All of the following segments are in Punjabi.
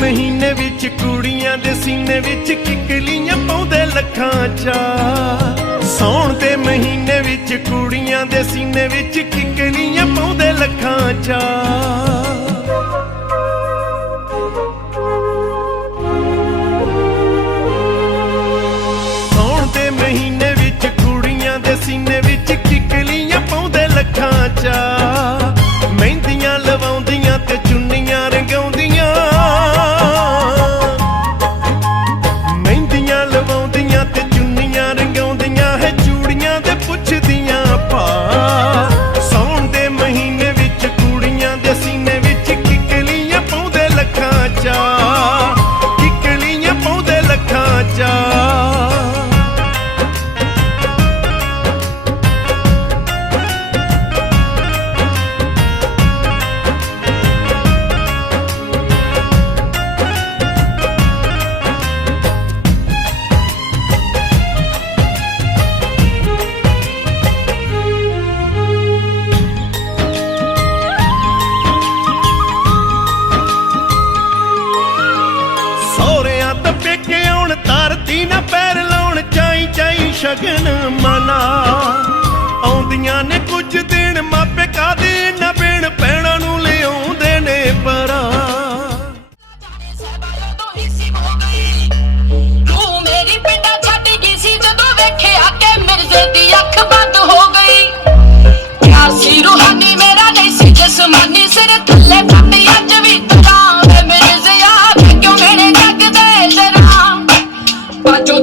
महीने विच कुड़ियां दे सीने विच किकलियां पाउंदे लखां चा। सौण दे महीने विच कुड़ियां दे सीने विच किकलियां पाउंदे लखां चा। सौण दे महीने विच कुड़ियां दे सीने विच किकलियां पाउंदे लखां चा। मेहंदियां लवाउंदियां ते चुन्नियां रंगाउंदियां, मेहंदियां लवाउंदियां ते चुन्नियां रंगाउंदियां है चूड़ियां ते पुछदियां भा। सौण दे महीने विच कुड़ियां दे सीने विच किकलियां पाउंदे लखां चा, किकलियां पाउंदे लखां चा। शगन मना आउंदियां ने कुछ दिन मापे कादे ना बिन भैणां नूं लिआउंदे ने परा।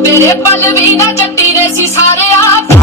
तेरे पल भी ना जट्टी ने सी सारे आप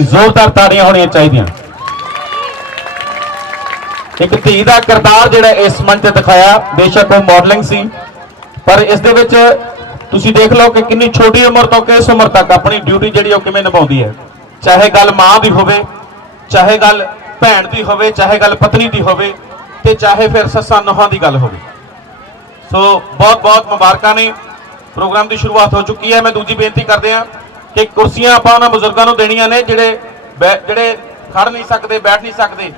ਲਈ ਜ਼ੋਰਦਾਰ ਤਾੜੀਆਂ ਹੋਣੀਆਂ ਚਾਹੀਦੀਆਂ। एक धी का किरदार जिहड़ा इस मंच ते दिखाया, बेशक वो मॉडलिंग सी, पर इस दे विच तुसीं देख लो कि कितनी छोटी उम्र तो किस उम्र तक अपनी ड्यूटी जिहड़ी ओह किवें निभाउंदी है। चाहे गल मां दी होवे, चाहे गल भैन दी होवे, चाहे गल पत्नी दी होवे, ते चाहे फिर सस्सां नौहां दी गल होवे। सो बहुत बहुत मुबारकां ने। प्रोग्राम की शुरुआत हो चुकी है। मैं दूजी बेनती करदे हां कि कुर्सियां आपां उन्हां बजुर्गां नूं देणीਆਂ ने ਜਿਹੜੇ खड़ नहीं सकते, बैठ नहीं सकते,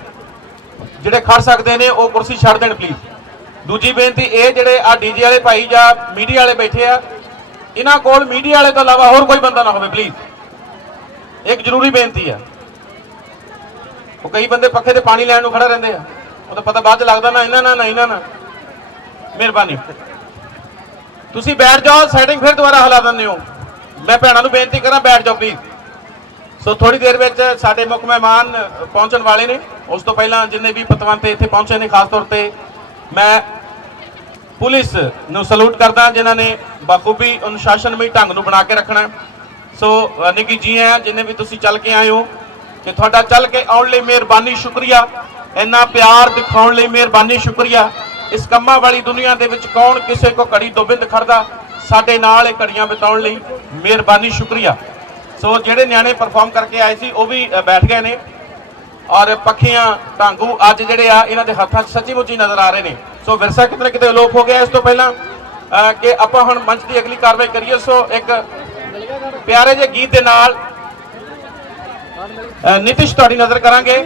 ਜਿਹੜੇ ਖੜ ਸਕਦੇ ਨੇ ਉਹ ਕੁਰਸੀ ਛੱਡ ਦੇਣ ਪਲੀਜ਼। ਦੂਜੀ ਬੇਨਤੀ ਇਹ ਜਿਹੜੇ ਆ ਡੀਜੇ ਵਾਲੇ ਭਾਈ ਜਾਂ ਮੀਡੀਆ ਵਾਲੇ ਬੈਠੇ ਆ, ਇਹਨਾਂ ਕੋਲ ਮੀਡੀਆ ਵਾਲੇ ਤੋਂ ਇਲਾਵਾ ਹੋਰ ਕੋਈ ਬੰਦਾ ਨਾ ਹੋਵੇ ਪਲੀਜ਼। ਇੱਕ ਜ਼ਰੂਰੀ ਬੇਨਤੀ ਆ। ਉਹ ਕਈ ਬੰਦੇ ਪੱਖੇ ਤੇ ਪਾਣੀ ਲੈਣ ਨੂੰ ਖੜਾ ਰਹਿੰਦੇ ਆ, ਉਹ ਤਾਂ ਪਤਾ ਬਾਅਦ ਚ ਲੱਗਦਾ ਨਾ ਇਹਨਾਂ ਨਾਲ। ਮਿਹਰਬਾਨੀ ਤੁਸੀਂ ਬੈਠ ਜਾਓ, ਸੈਟਿੰਗ ਫਿਰ ਦੁਬਾਰਾ ਹਿਲਾ ਦਿੰਦੇ ਹੋ। ਮੈਂ ਭੈਣਾਂ ਨੂੰ ਬੇਨਤੀ ਕਰਾਂ ਬੈਠ ਜਾਓ ਪਲੀਜ਼। ਸੋ ਥੋੜੀ ਦੇਰ ਵਿੱਚ ਸਾਡੇ ਮੁੱਖ ਮਹਿਮਾਨ ਪਹੁੰਚਣ ਵਾਲੇ ਨੇ। ਉਸ ਤੋਂ ਪਹਿਲਾਂ ਜਿੰਨੇ ਵੀ ਪਤਵੰਤੇ ਇੱਥੇ ਪਹੁੰਚੇ ਨੇ, ਖਾਸ ਤੌਰ ਤੇ ਮੈਂ ਪੁਲਿਸ ਨੂੰ ਸਲੂਟ ਕਰਦਾ ਜਿਨ੍ਹਾਂ ਨੇ ਬਾਖੂਬੀ ਅਨੁਸ਼ਾਸਨਮਈ ਢੰਗ ਨੂੰ ਬਣਾ ਕੇ ਰੱਖਣਾ। ਸੋ ਨਿੱਕੀ ਜੀ ਹੈ ਜਿੰਨੇ ਵੀ ਤੁਸੀਂ ਚੱਲ ਕੇ ਆਏ ਹੋ, ਕਿ ਤੁਹਾਡਾ ਚੱਲ ਕੇ ਆਉਣ ਲਈ ਮਿਹਰਬਾਨੀ, ਸ਼ੁਕਰੀਆ। ਇੰਨਾ ਪਿਆਰ ਦਿਖਾਉਣ ਲਈ ਮਿਹਰਬਾਨੀ, ਸ਼ੁਕਰੀਆ। ਇਸ ਕੰਮਾਂ ਵਾਲੀ ਦੁਨੀਆ ਦੇ ਵਿੱਚ ਕੌਣ ਕਿਸੇ ਕੋ ਘੜੀ ਦੋ ਬਿੰਦ ਖੜਦਾ, ਸਾਡੇ ਨਾਲ ਇਹ ਘੜੀਆਂ ਬਿਤਾਉਣ ਲਈ ਮਿਹਰਬਾਨੀ, ਸ਼ੁਕਰੀਆ। ਸੋ ਜਿਹੜੇ ਨਿਆਣੇ ਪਰਫਾਰਮ ਕਰਕੇ ਆਏ ਸੀ ਉਹ ਵੀ ਬੈਠ ਗਏ ਨੇ, ਔਰ ਪੱਖੀਆਂ ਢਾਂਗੂ ਅੱਜ ਜਿਹੜੇ ਆ ਇਹਨਾਂ ਦੇ ਹੱਥਾਂ 'ਚ ਸੱਚੀ ਮੁੱਚੀ ਨਜ਼ਰ ਆ ਰਹੇ ਨੇ। ਸੋ ਵਿਰਸਾ ਕਿਤੇ ਨਾ ਕਿਤੇ ਅਲੋਪ ਹੋ ਗਿਆ। ਇਸ ਤੋਂ ਪਹਿਲਾਂ ਕਿ ਆਪਾਂ ਹੁਣ ਮੰਚ ਦੀ ਅਗਲੀ ਕਾਰਵਾਈ ਕਰੀਏ, ਸੋ ਇੱਕ ਪਿਆਰੇ ਜਿਹੇ ਗੀਤ ਦੇ ਨਾਲ ਨਿਤਿਸ਼ ਤੁਹਾਡੀ ਨਜ਼ਰ ਕਰਾਂਗੇ।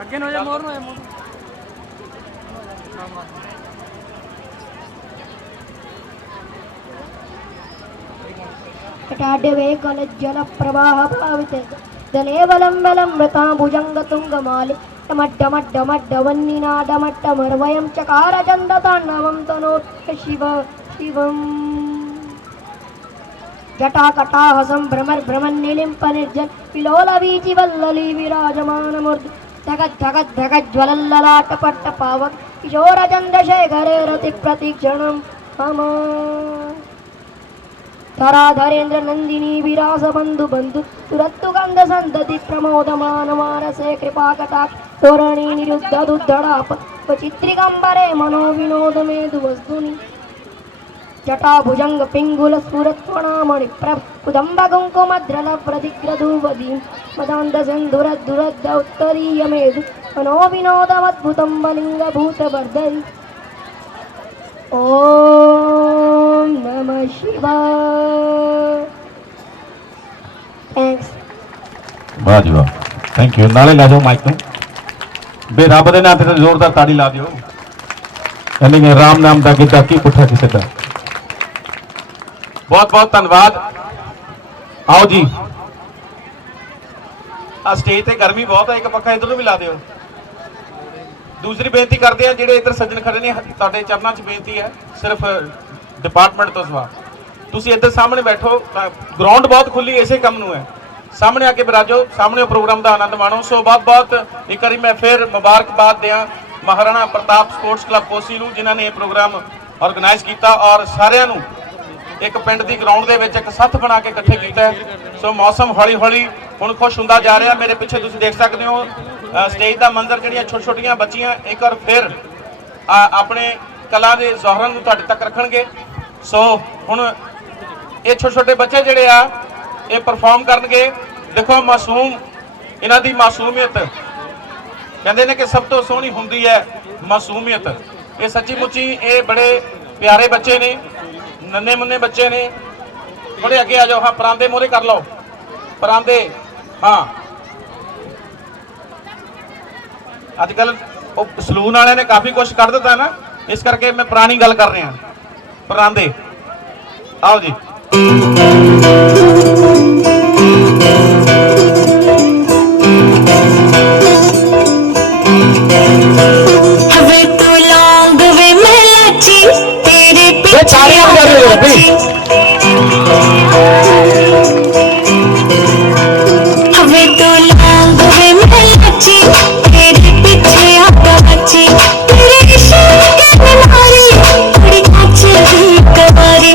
ਅੱਗੇ ਨੂੰ ਹੋ ਜਾ, ਮੋਰ ਨੂੰ ਹੋ ਜਾ, कटाडवे कलज्जल प्रवाह भावित दलेवलं बलं मृता भुजंग तुंगमाले डमड्डमड्डमड्डवन्निनादमट्टमर्वयं चकार चन्दताण्डवं तनोत् शिव शिवम् जटाकटाहसं भ्रमर्भ्रमन्निलिम्पनिर्जल विलोलवीचिवल्लली विराजमानमूर्ध धगद्धगज्ज्वलल्ललाटपट्टपावक किशोरचन्द्रशेखरे रतिप्रतीक्षणं मम धराधरेन्द्र नंदिनी विरास बंधु बंधु सुरत्तु गंध संतति प्रमोदमान मानसे कृपा कटाक्ष तोरणी निरुद्ध दुद्धड़ाप चित्रिकंबरे मनो विनोद मेधु वस्तुनि जटा भुजंग पिंगुल स्फुरत्वणामणि प्रभ उदंब कुंकुमद्रल प्रतिग्रधुवदी मदांध सिंधुरद्धुरद्ध उत्तरीय मेधु मनो विनोदमद्भुतं बलिंग भूतवर्धरि ओम नमः शिवाय। थैंक्स। वाह जी वाह, थैंक यू। नाले ला जाओ माइक ਨੂੰ ਬੇ ਰੱਬ ਦੇ ਨਾਂ ਤੇ ਜ਼ੋਰਦਾਰ ਤਾੜੀ ਲਾ ਦਿਓ। ਕਹਿੰਦੇ ਕਿ ਰਾਮ ਨਾਮ ਦਾ ਗਿੱਧਾ ਕੀ ਪੁੱਠਾ ਕਿਸੇ ਦਾ। ਬਹੁਤ ਬਹੁਤ ਧੰਨਵਾਦ। ਆਓ ਜੀ, ਆ ਸਟੇਜ ਤੇ ਗਰਮੀ ਬਹੁਤ ਹੈ, ਇੱਕ ਪੱਖਾ ਇਧਰ ਨੂੰ ਵੀ ਲਾ ਦਿਓ। दूसरी बेनती करते हैं ਜਿਹੜੇ ਇੱਧਰ ਸੱਜਣ ਖੜੇ ਨੇ, ਤੁਹਾਡੇ ਚਰਨਾਂ 'ਚ ਬੇਨਤੀ ਹੈ ਸਿਰਫ ਡਿਪਾਰਟਮੈਂਟ ਤੋਂ ਸਵਾ ਤੁਸੀਂ ਇੱਧਰ ਸਾਹਮਣੇ ਬੈਠੋ। ਗਰਾਊਂਡ ਬਹੁਤ ਖੁੱਲੀ ਇਸੇ ਕੰਮ ਨੂੰ ਹੈ, ਸਾਹਮਣੇ ਆ ਕੇ ਬਰਾਜੋ, ਸਾਹਮਣੇ ਪ੍ਰੋਗਰਾਮ ਦਾ ਆਨੰਦ ਮਾਣੋ। ਸੋ ਬਹੁਤ ਬਹੁਤ ਇੱਕ ਵਾਰੀ ਮੈਂ ਫਿਰ ਮੁਬਾਰਕਬਾਦ ਦਿਆਂ ਮਹਾਰਾਣਾ ਪ੍ਰਤਾਪ ਸਪੋਰਟਸ ਕਲੱਬ ਕੋਸੀ ਨੂੰ ਜਿਨ੍ਹਾਂ ਨੇ ਇਹ ਪ੍ਰੋਗਰਾਮ ਆਰਗੇਨਾਈਜ਼ ਕੀਤਾ ਔਰ ਸਾਰਿਆਂ ਨੂੰ ਇੱਕ ਪਿੰਡ ਦੀ ਗਰਾਊਂਡ ਦੇ ਵਿੱਚ ਇੱਕ ਸੱਥ ਬਣਾ ਕੇ ਇਕੱਠੇ ਕੀਤਾ। ਸੋ ਮੌਸਮ ਹੌਲੀ ਹੌਲੀ ਹੁਣ ਖੁਸ਼ ਹੁੰਦਾ ਜਾ ਰਿਹਾ। ਮੇਰੇ ਪਿੱਛੇ ਤੁਸੀਂ ਦੇਖ ਸਕਦੇ ਹੋ ਸਟੇਜ ਦਾ ਮੰਜ਼ਰ, ਜਿਹੜੀਆਂ ਛੋਟੀਆਂ ਛੋਟੀਆਂ ਬੱਚੀਆਂ ਇੱਕ ਵਾਰ ਫਿਰ ਆਪਣੇ ਕਲਾ ਦੇ ਜ਼ੋਹਰਾਂ ਨੂੰ ਤੁਹਾਡੇ ਤੱਕ ਰੱਖਣਗੇ। ਸੋ ਹੁਣ ਇਹ ਛੋਟੇ ਛੋਟੇ ਬੱਚੇ ਜਿਹੜੇ ਆ ਇਹ ਪਰਫਾਰਮ ਕਰਨਗੇ। ਦੇਖੋ ਮਾਸੂਮ, ਇਹਨਾਂ ਦੀ ਮਾਸੂਮੀਅਤ, ਕਹਿੰਦੇ ਨੇ ਕਿ ਸਭ ਤੋਂ ਸੋਹਣੀ ਹੁੰਦੀ ਹੈ ਮਾਸੂਮੀਅਤ। ਇਹ ਸੱਚੀ ਮੁੱਚੀ ਇਹ ਬੜੇ ਪਿਆਰੇ ਬੱਚੇ ਨੇ, ਨੰਨੇ ਮੁੰਨੇ ਬੱਚੇ ਨੇ। ਥੋੜੇ ਅੱਗੇ ਆ ਜਾਓ। ਹਾਂ, ਪਰਾਂਦੇ ਮੋਰੇ ਕਰ ਲਓ, ਪਰਾਂਦੇ। ਹਾਂ, ਅੱਜ ਕੱਲ ਉਹ ਸਲੂਨ ਵਾਲਿਆਂ ਨੇ ਕਾਫੀ ਕੁਝ ਕਰ ਦਿੱਤਾ ਨਾ, ਇਸ ਕਰਕੇ ਮੈਂ ਪੁਰਾਣੀ ਗੱਲ ਕਰ ਰਿਹਾ। ਪਰਾਂਦੇ ਆਓ ਜੀ। तेरे इश्क के नारी बड़ी अच्छी कवारी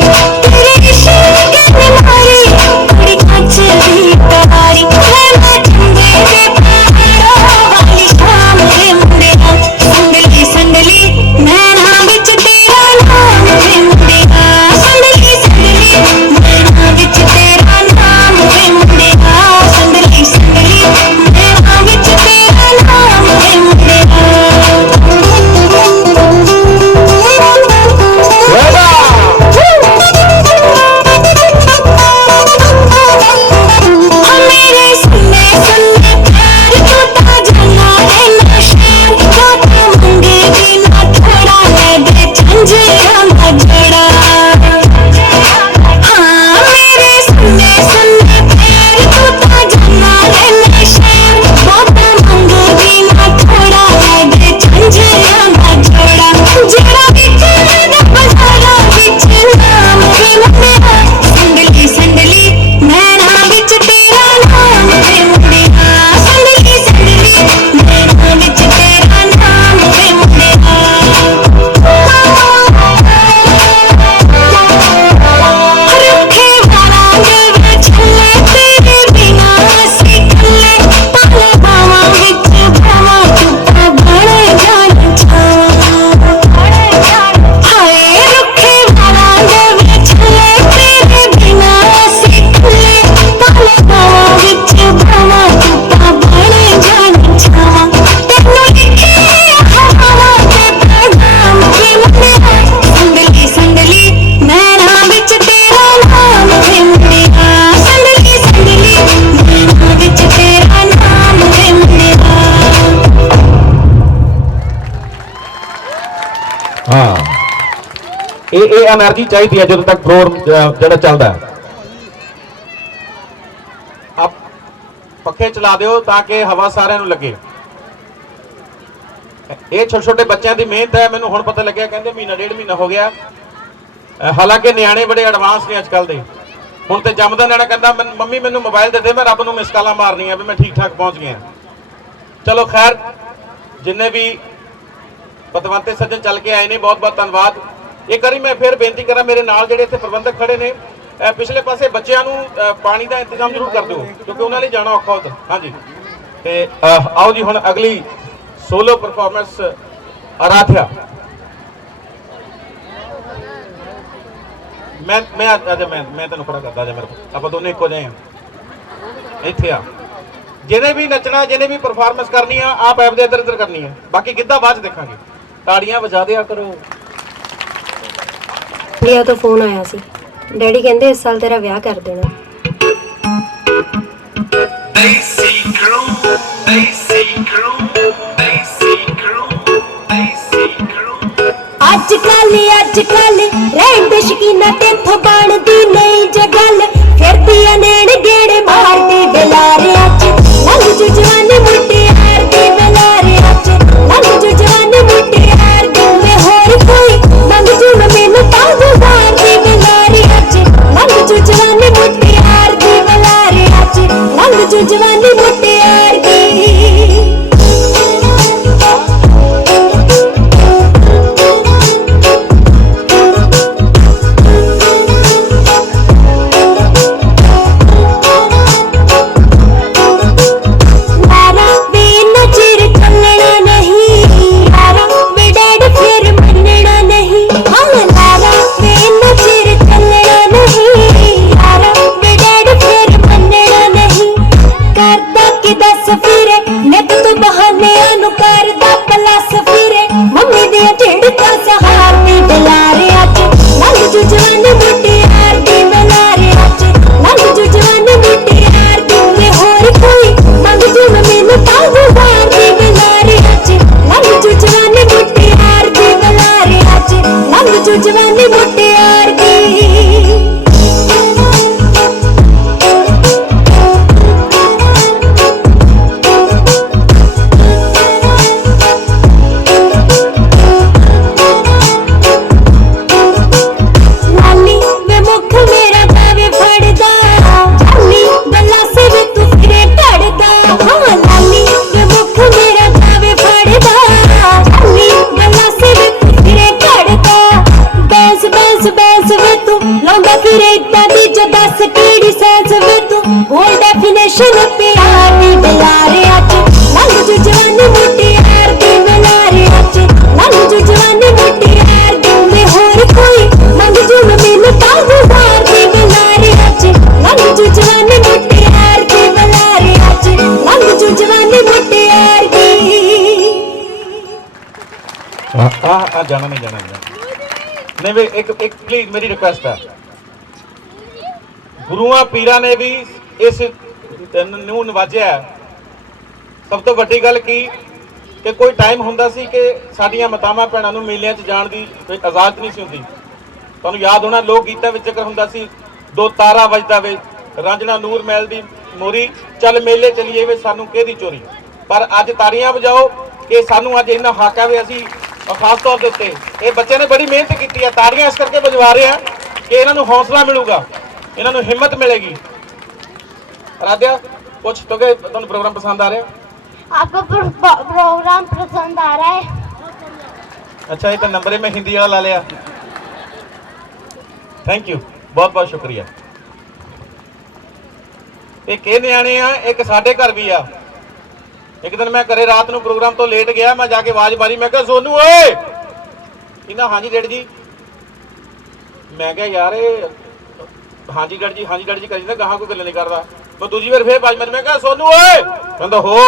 हाँ ये एनर्जी चाहिए है जो तक प्रोग्राम जो चलता है। आप पखे चला दो ताकि हवा सारे लगे। ये छोटे छोटे बच्चों की मेहनत है। मैंने हुण पता लगे कहते महीना डेढ़ महीना हो गया। हालांकि नियाणे बड़े एडवांस ने अजकल के। हुण तो जमदा नियाणा कहता मम्मी मैनू मोबाइल दे दे, मैं रब नूं मिस कॉलां मारनी भी मैं ठीक ठाक पहुँच गया। चलो खैर जिन्हें भी पतवंते सज्जन चल के आए ने बहुत बहुत धन्यवाद। एक बारी मैं फिर बेनती करा मेरे नाल जिहड़े इत्थे प्रबंधक खड़े ने पिछले पासे बच्चों नूं पानी का इंतजाम जरूर कर दो क्योंकि उन्होंने जाना औखा होता। हाँ जी ते आओ जी हुण अगली सोलो परफॉर्मेंस आराध्या। मैं आज मैं तेन खड़ा करता जा मेरे आप दोनों इको जे इत्थे आ। जिन्हें भी नचना जिन्हें भी परफॉर्मेंस करनी है आप ऐप दे इधर इधर करनी है, बाकी गिद्धा बाद देखांगे। ताड़ियां बजा दिया करो। लिया तो फोन आया सी, डैडी कहंदे इस साल तेरा ब्याह कर देना। अजकल रहन दे शकीना तेथों बनदी नहीं जे गल, फिरदी नैन गेड़े मारदी बेलारे अच लंघ जू जवानी मुटियार दी बेलारे अच लंघ जू जवानी मुटियार दी मैं होर कोई मंग जू मैनू ताऊ मार दी बेलारे अच लंघ जू जवानी मुटियार दी बेलारे अच लंघ जू जवानी मुटियार दी। जाना नहीं नहीं वे एक प्लीज मेरी रिक्वेस्ट है। गुरुआं पीरां ने भी इस नूं नवाजिया। सब तो वड्डी गल की कि कोई टाइम हुंदा सी कि साडियां मातावां भैणां नूं मेलिਆਂ 'ਚ जाण दी कोई आज़ाद नहीं सी हुंदी। तुहानूं याद होना लोक गीतां विच जिक्र हुंदा सी दो तारा वजदा वे रांझणा नूर महल दी मोरी चल मेले चलीए वे सानूं किहदी चोरी। पर अज ताड़ियां वजाओ कि सानूं अज इन्ना हक है वे असीं खास तौर के उत्ते ये बच्चे ने बड़ी मेहनत की है। ताड़ियां इस करके बजवा रहे हैं कि इन्हों हौसला मिलूगा, इन्हों हिम्मत मिलेगी। आराध्या कुछ तो तुहानूं प्रोग्राम पसंद आ रहा है? आपको प्रोग्राम पसंद आ रहा है? अच्छा ये तो नंबर ही मैं हिंदी वाला ला लिया। थैंक यू बहुत बहुत शुक्रिया। एक न्याणे आ एक साडे घर भी आ। एक दिन मैं घरे रात को प्रोग्राम तो लेट गया, मैं जाके आवाज मारी मैं कहा सोनू ओए इन्ना। हाँ जी डैडी जी। मैं क्या यार हाँ जी डैडी जी करी गाह कोई गल नहीं करता। मैं दूजी बार फिर आवाज मारी मैं कहा सोनू ओए कहता हो।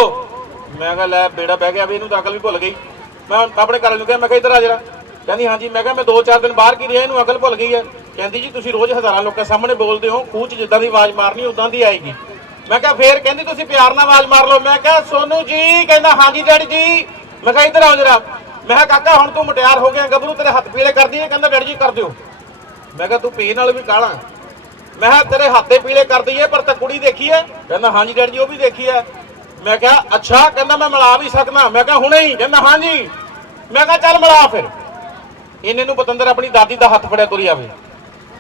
मैं कहा लै बेड़ा बह गया भी इनू अकल भी भुल गई। मैं अपने घर में कहा मैं इधर आ जरा। कहती हाँ जी। मैं कहा मैं 2-4 दिन बाहर की रहा, इनू अकल भुल गई है। कहती जी तुम रोज़ हज़ारों लोगों सामने बोलते हो, खूह च जिद्दां दी आवाज़ मारनी उदां दी आएगी। मैं कहा फिर कहती तुम प्यार नाल आवाज़ मार लो। मैं कहा सोनू जी। कहना हाँ जी डैडी जी। मैं कहा इधर आओ जरा। ਮੈਂ ਕਿਹਾ ਕਾਕਾ ਹੁਣ ਤੂੰ ਮੁਟਿਆਰ ਹੋ ਗਿਆ ਗੱਭਰੂ, ਤੇਰੇ ਹੱਥ ਪੀਲੇ ਕਰਦੀ ਹੈ। ਕਹਿੰਦਾ ਡੈਡੀ ਜੀ ਕਰ ਦਿਓ। ਮੈਂ ਕਿਹਾ ਤੂੰ ਪੀ ਨਾਲ ਵੀ ਕਾਲਾ। ਮੈਂ ਕਿਹਾ ਤੇਰੇ ਹੱਥੇ ਪੀਲੇ ਕਰਦੀ ਹੈ ਪਰ ਤੇ ਕੁੜੀ ਦੇਖੀ ਹੈ? ਕਹਿੰਦਾ ਹਾਂਜੀ ਡੈਡੀ ਜੀ ਉਹ ਵੀ ਦੇਖੀ ਹੈ। ਮੈਂ ਕਿਹਾ ਅੱਛਾ। ਕਹਿੰਦਾ ਮੈਂ ਮਿਲਾ ਵੀ ਸਕਦਾ? ਮੈਂ ਕਿਹਾ ਹੁਣੇ ਹੀ। ਕਹਿੰਦਾ ਹਾਂਜੀ। ਮੈਂ ਕਿਹਾ ਚੱਲ ਮਿਲਾ ਫਿਰ। ਇਹਨੇ ਨੂੰ ਪਤੰਦਰ ਆਪਣੀ ਦਾਦੀ ਦਾ ਹੱਥ ਫੜਿਆ ਤੁਰੀ ਆਵੇ।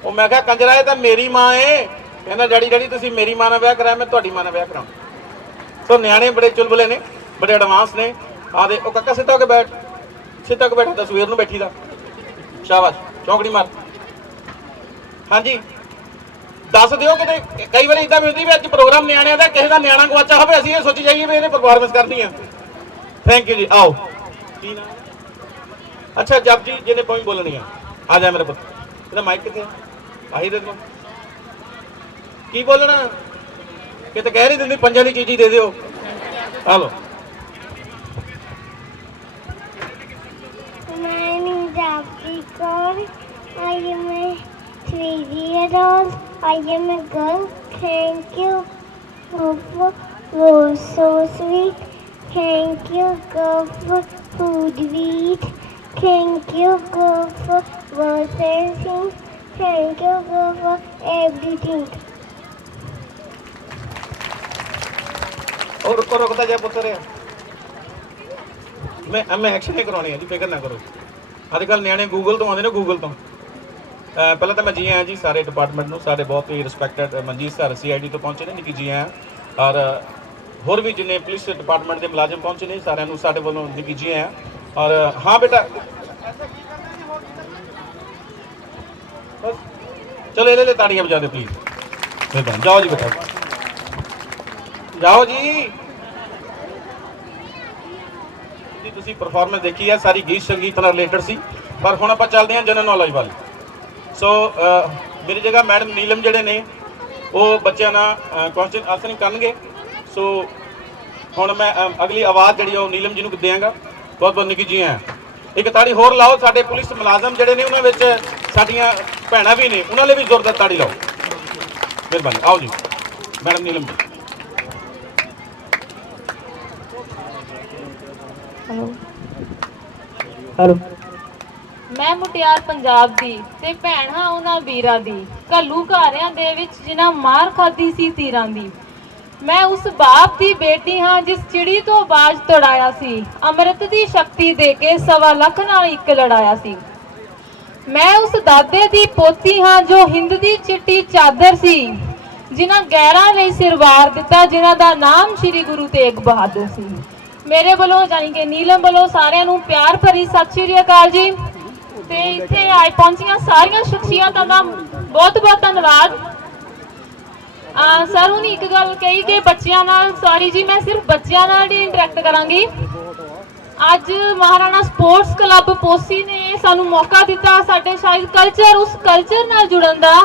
ਉਹ ਮੈਂ ਕਿਹਾ ਕੰਜਰਾ ਇਹ ਤਾਂ ਮੇਰੀ ਮਾਂ ਏ। ਕਹਿੰਦਾ ਡੈਡੀ ਤੁਸੀਂ ਮੇਰੀ ਮਾਂ ਨਾਲ ਵਿਆਹ ਕਰਾਇਆ, ਮੈਂ ਤੁਹਾਡੀ ਮਾਂ ਨਾਲ ਵਿਆਹ ਕਰਾਉਂ। ਸੋ ਨਿਆਣੇ ਬੜੇ ਚੁਲਬੁਲੇ ਨੇ, ਬੜੇ ਐਡਵਾਂਸ ਨੇ। ਆਦੇ ਉਹ ਕਾਕਾ ਸਿੱਧਾ ਹੋ ਕੇ ਬੈਠ, ਸਿੱਧਾ ਹੋ ਕੇ ਬੈਠ। ਤਸਵੀਰ ਨੂੰ ਬੈਠੀ ਦਾ ਸ਼ਾਬਾਸ਼, ਚੌਂਕੜੀ ਮਾਰ। ਹਾਂਜੀ ਦੱਸ ਦਿਓ ਕਿਤੇ ਕਈ ਵਾਰੀ ਇਦਾਂ ਵੀ ਹੁੰਦੀ ਵੀ ਅੱਜ ਪ੍ਰੋਗਰਾਮ ਨਿਆਣਿਆਂ ਦਾ, ਕਿਸੇ ਦਾ ਨਿਆਣਾ ਗਵਾਚਾ ਹੋਵੇ, ਅਸੀਂ ਇਹ ਸੋਚੀ ਜਾਈਏ ਵੀ ਇਹਨੇ ਪਰਫਾਰਮੈਂਸ ਕਰਨੀ ਹੈ। ਥੈਂਕ ਯੂ ਜੀ। ਆਓ ਕੀ ਨਾਮ? ਅੱਛਾ ਜਪਜੀ ਜਿਹਨੇ ਪੋਇਮ ਬੋਲਣੀ ਆ, ਆ ਜਾ ਮੇਰੇ ਪੁੱਤ। ਇਹਦਾ ਮਾਈਕ ਕਿੱਥੇ? ਆਹੀ ਦੇ ਦਿਓ। ਕੀ ਬੋਲਣਾ? ਕਿਤੇ ਕਹਿ ਨਹੀਂ ਦਿੰਦੀ ਪੰਜਾਂ ਦੀ ਚੀਜ਼ ਹੀ ਦੇ ਦਿਓ। ਆ ਲਓ। My name is African. I am a 3-year-old. I am a girl. Thank you. Was so sweet. Thank you, God, for food we eat. Thank you, God, for words and things. Thank you, God, for everything. और रुको रुकता जा पुत्र मैं एक्शन नहीं करवानी है जी, फिक्र ना करो। अजकल नियाणे गूगल तो आते ने, गूगल तो पहले तो मैं जी आया जी सारे डिपार्टमेंट में, सारे बहुत ही रिस्पैक्टेड मनजीत सर CID तो पहुंचे ने, निकी जी आया और होर भी जिन्हें पुलिस डिपार्टमेंट के मुलाजिम पहुंचे ने सारे साढ़े वालों निकी जी आया। और हाँ बेटा बस चलो ले ताड़ियां बजा दे प्लीज। जाओ जी बेटा जाओ जी। ਤੁਸੀਂ ਪਰਫਾਰਮੈਂਸ ਦੇਖੀ ਹੈ ਸਾਰੀ ਗੀਤ ਸੰਗੀਤ ਨਾਲ ਰਿਲੇਟਡ ਸੀ, ਪਰ ਹੁਣ ਆਪਾਂ ਚੱਲਦੇ ਹਾਂ ਜਨਰਲ ਨੌਲੇਜ ਵੱਲ। ਸੋ ਮੇਰੀ ਜਗ੍ਹਾ ਮੈਡਮ ਨੀਲਮ ਜਿਹੜੇ ਨੇ ਉਹ ਬੱਚਿਆਂ ਨਾਲ ਕੁਐਸਚਨ ਆਨਸਰਿੰਗ ਕਰਨਗੇ। ਸੋ ਹੁਣ ਮੈਂ ਅਗਲੀ ਆਵਾਜ਼ ਜਿਹੜੀ ਉਹ ਨੀਲਮ ਜੀ ਨੂੰ ਦਿਆਂਗਾ। ਬਹੁਤ ਬਹੁਤ ਨਿੱਕੀ ਜੀ ਹੈ। ਇੱਕ ਤਾੜੀ ਹੋਰ ਲਾਓ। ਸਾਡੇ ਪੁਲਿਸ ਮੁਲਾਜ਼ਮ ਜਿਹੜੇ ਨੇ ਉਹਨਾਂ ਵਿੱਚ ਸਾਡੀਆਂ ਭੈਣਾਂ ਵੀ ਨੇ, ਉਹਨਾਂ ਲਈ ਵੀ ਜ਼ੋਰਦਾਰ ਤਾੜੀ ਲਾਓ ਮਿਹਰਬਾਨੀ। ਆਓ ਜੀ ਮੈਡਮ ਨੀਲਮ ਜੀ। ਹੈਲੋ। ਮੈਂ ਮੁਟਿਆਰ ਪੰਜਾਬ ਦੀ ਤੇ ਭੈਣ ਹਾਂ ਉਹਨਾਂ ਵੀਰਾਂ ਦੀ, ਘੱਲੂ ਘਾਰਿਆਂ ਦੇ ਵਿੱਚ ਜਿਨ੍ਹਾਂ ਮਾਰ ਖਾਧੀ ਸੀ ਤੀਰਾਂ ਦੀ। ਮੈਂ ਉਸ ਬਾਪ ਦੀ ਬੇਟੀ ਹਾਂ ਜਿਸ ਚਿੜੀ ਤੋਂ ਬਾਜ ਤੋੜਾਇਆ ਸੀ, ਅੰਮ੍ਰਿਤ ਦੀ ਸ਼ਕਤੀ ਦੇ ਕੇ 1.25 ਲੱਖ ਨਾਲ ਇੱਕ ਲੜਾਇਆ ਸੀ। ਮੈਂ ਉਸ ਦਾਦੇ ਦੀ ਪੋਤੀ ਹਾਂ ਜੋ ਹਿੰਦ ਦੀ ਚਿੱਟੀ ਚਾਦਰ ਸੀ, ਜਿਨ੍ਹਾਂ ਗੈਰਾਂ ਲਈ ਸਿਰ ਵਾਰ ਦਿੱਤਾ, ਜਿਨ੍ਹਾਂ ਦਾ ਨਾਮ ਸ਼੍ਰੀ ਗੁਰੂ ਤੇਗ ਬਹਾਦਰ ਸੀ। ਮੇਰੇ ਵੱਲੋਂ ਜਾਨੀ ਕਿ ਨੀਲਮ ਵੱਲੋਂ ਸਾਰਿਆਂ ਨੂੰ ਪਿਆਰ ਭਰੀ ਸਤਿ ਸ਼੍ਰੀ ਅਕਾਲ ਜੀ। ਤੇ ਇੱਥੇ ਆਏ ਪਹੁੰਚੀਆਂ ਸਾਰੀਆਂ ਸ਼ਖਸੀਅਤਾਂ ਦਾ ਬਹੁਤ ਬਹੁਤ ਧੰਨਵਾਦ। ਸਰ ਹੁਣੀ ਇੱਕ ਗੱਲ ਕਹੀ ਕਿ ਬੱਚਿਆਂ ਨਾਲ, ਸੌਰੀ ਜੀ ਮੈਂ ਸਿਰਫ ਬੱਚਿਆਂ ਨਾਲ ਹੀ ਇੰਟਰੈਕਟ ਕਰਾਂਗੀ। ਅੱਜ ਮਹਾਰਾਣਾ ਸਪੋਰਟਸ ਕਲੱਬ ਪੋਸੀ ਨੇ ਸਾਨੂੰ ਮੌਕਾ ਦਿੱਤਾ ਸਾਡੇ ਸ਼ਾਇਦ ਕਲਚਰ, ਉਸ ਕਲਚਰ ਨਾਲ ਜੁੜਨ ਦਾ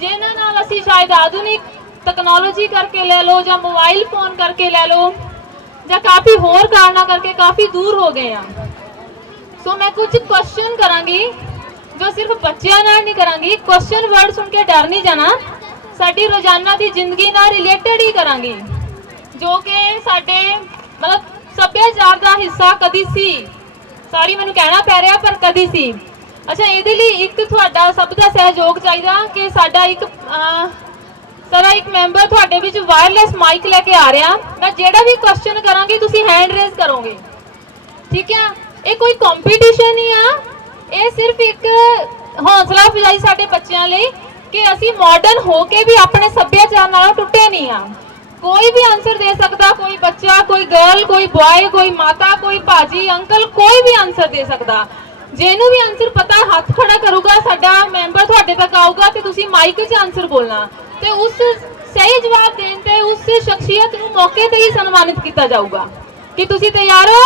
ਜਿਨ੍ਹਾਂ ਨਾਲ ਅਸੀਂ ਸ਼ਾਇਦ ਆਧੁਨਿਕ ਟੈਕਨੋਲੋਜੀ ਕਰਕੇ ਲੈ ਲਓ ਜਾਂ ਮੋਬਾਈਲ ਫੋਨ ਕਰਕੇ ਲੈ ਲਓ ਜਾਂ ਕਾਫੀ ਹੋਰ ਕਾਰਨਾਂ ਕਰਕੇ ਕਾਫੀ ਦੂਰ ਹੋ ਗਏ ਆ। ਸੋ ਮੈਂ ਕੁਝ ਕੁਐਸਚਨ ਕਰਾਂਗੀ ਜੋ ਸਿਰਫ ਬੱਚਿਆਂ ਨਾਲ ਨਹੀਂ ਕਰਾਂਗੀ। ਕੁਐਸਚਨ ਵਰਡ ਸੁਣ ਕੇ ਡਰ ਨਹੀਂ ਜਾਣਾ, ਸਾਡੀ ਰੋਜ਼ਾਨਾ ਦੀ ਜ਼ਿੰਦਗੀ ਨਾਲ ਰਿਲੇਟਡ ਹੀ ਕਰਾਂਗੀ, ਜੋ ਕਿ ਸਾਡੇ ਮਤਲਬ ਸੱਭਿਆਚਾਰ ਦਾ ਹਿੱਸਾ ਕਦੀ ਸੀ। ਸੌਰੀ ਮੈਨੂੰ ਕਹਿਣਾ ਪੈ ਰਿਹਾ ਪਰ ਕਦੀ ਸੀ। ਅੱਛਾ ਇਹਦੇ ਲਈ ਇੱਕ ਤੁਹਾਡਾ ਸਭ ਦਾ ਸਹਿਯੋਗ ਚਾਹੀਦਾ ਕਿ ਸਾਡਾ ਇੱਕ ਮੈਂਬਰ ਤੁਹਾਡੇ ਵਿੱਚ ਵਾਇਰਲੈਸ ਮਾਈਕ ਲੈ ਕੇ ਆ ਰਿਹਾ। ਮੈਂ ਜਿਹੜਾ ਵੀ ਕੁਐਸਚਨ ਕਰਾਂਗੀ ਤੁਸੀਂ ਹੈਂਡ ਰੇਜ਼ ਕਰੋਗੇ, ਠੀਕ ਹੈ? ਇਹ ਕੋਈ ਕੰਪੀਟੀਸ਼ਨ ਨਹੀਂ ਆ, ਇਹ ਸਿਰਫ ਇੱਕ ਹੌਸਲਾ ਅਫਜ਼ਾਈ ਸਾਡੇ ਬੱਚਿਆਂ ਲਈ ਕਿ ਅਸੀਂ ਮਾਡਰਨ ਹੋ ਕੇ ਵੀ ਆਪਣੇ ਸੱਭਿਆਚਾਰ ਨਾਲੋਂ ਟੁੱਟੇ ਨਹੀਂ ਆ। ਕੋਈ ਵੀ ਆਨਸਰ ਦੇ ਸਕਦਾ, ਕੋਈ ਬੱਚਾ, ਕੋਈ ਗਰਲ, ਕੋਈ ਬॉय, ਕੋਈ ਮਾਤਾ, ਕੋਈ ਭਾਜੀ, ਅੰਕਲ, ਕੋਈ ਵੀ ਆਨਸਰ ਦੇ ਸਕਦਾ। ਜਿਹਨੂੰ ਵੀ ਆਨਸਰ ਪਤਾ ਹੱਥ ਖੜਾ ਕਰੂਗਾ, ਸਾਡਾ ਮੈਂਬਰ ਤੁਹਾਡੇ ਤੱਕ ਆਊਗਾ ਤੇ ਤੁਸੀਂ ਮਾਈਕ 'ਚ ਆਨਸਰ ਬੋਲਣਾ ਤੇ ਉਸ ਸਹੀ ਜਵਾਬ ਦੇਣ ਤੇ ਉਸ ਸ਼ਖਸੀਅਤ ਨੂੰ ਮੌਕੇ ਤੇ ਹੀ ਸਨਮਾਨਿਤ ਕੀਤਾ ਜਾਊਗਾ। ਕੀ ਤੁਸੀਂ ਤਿਆਰ ਹੋ?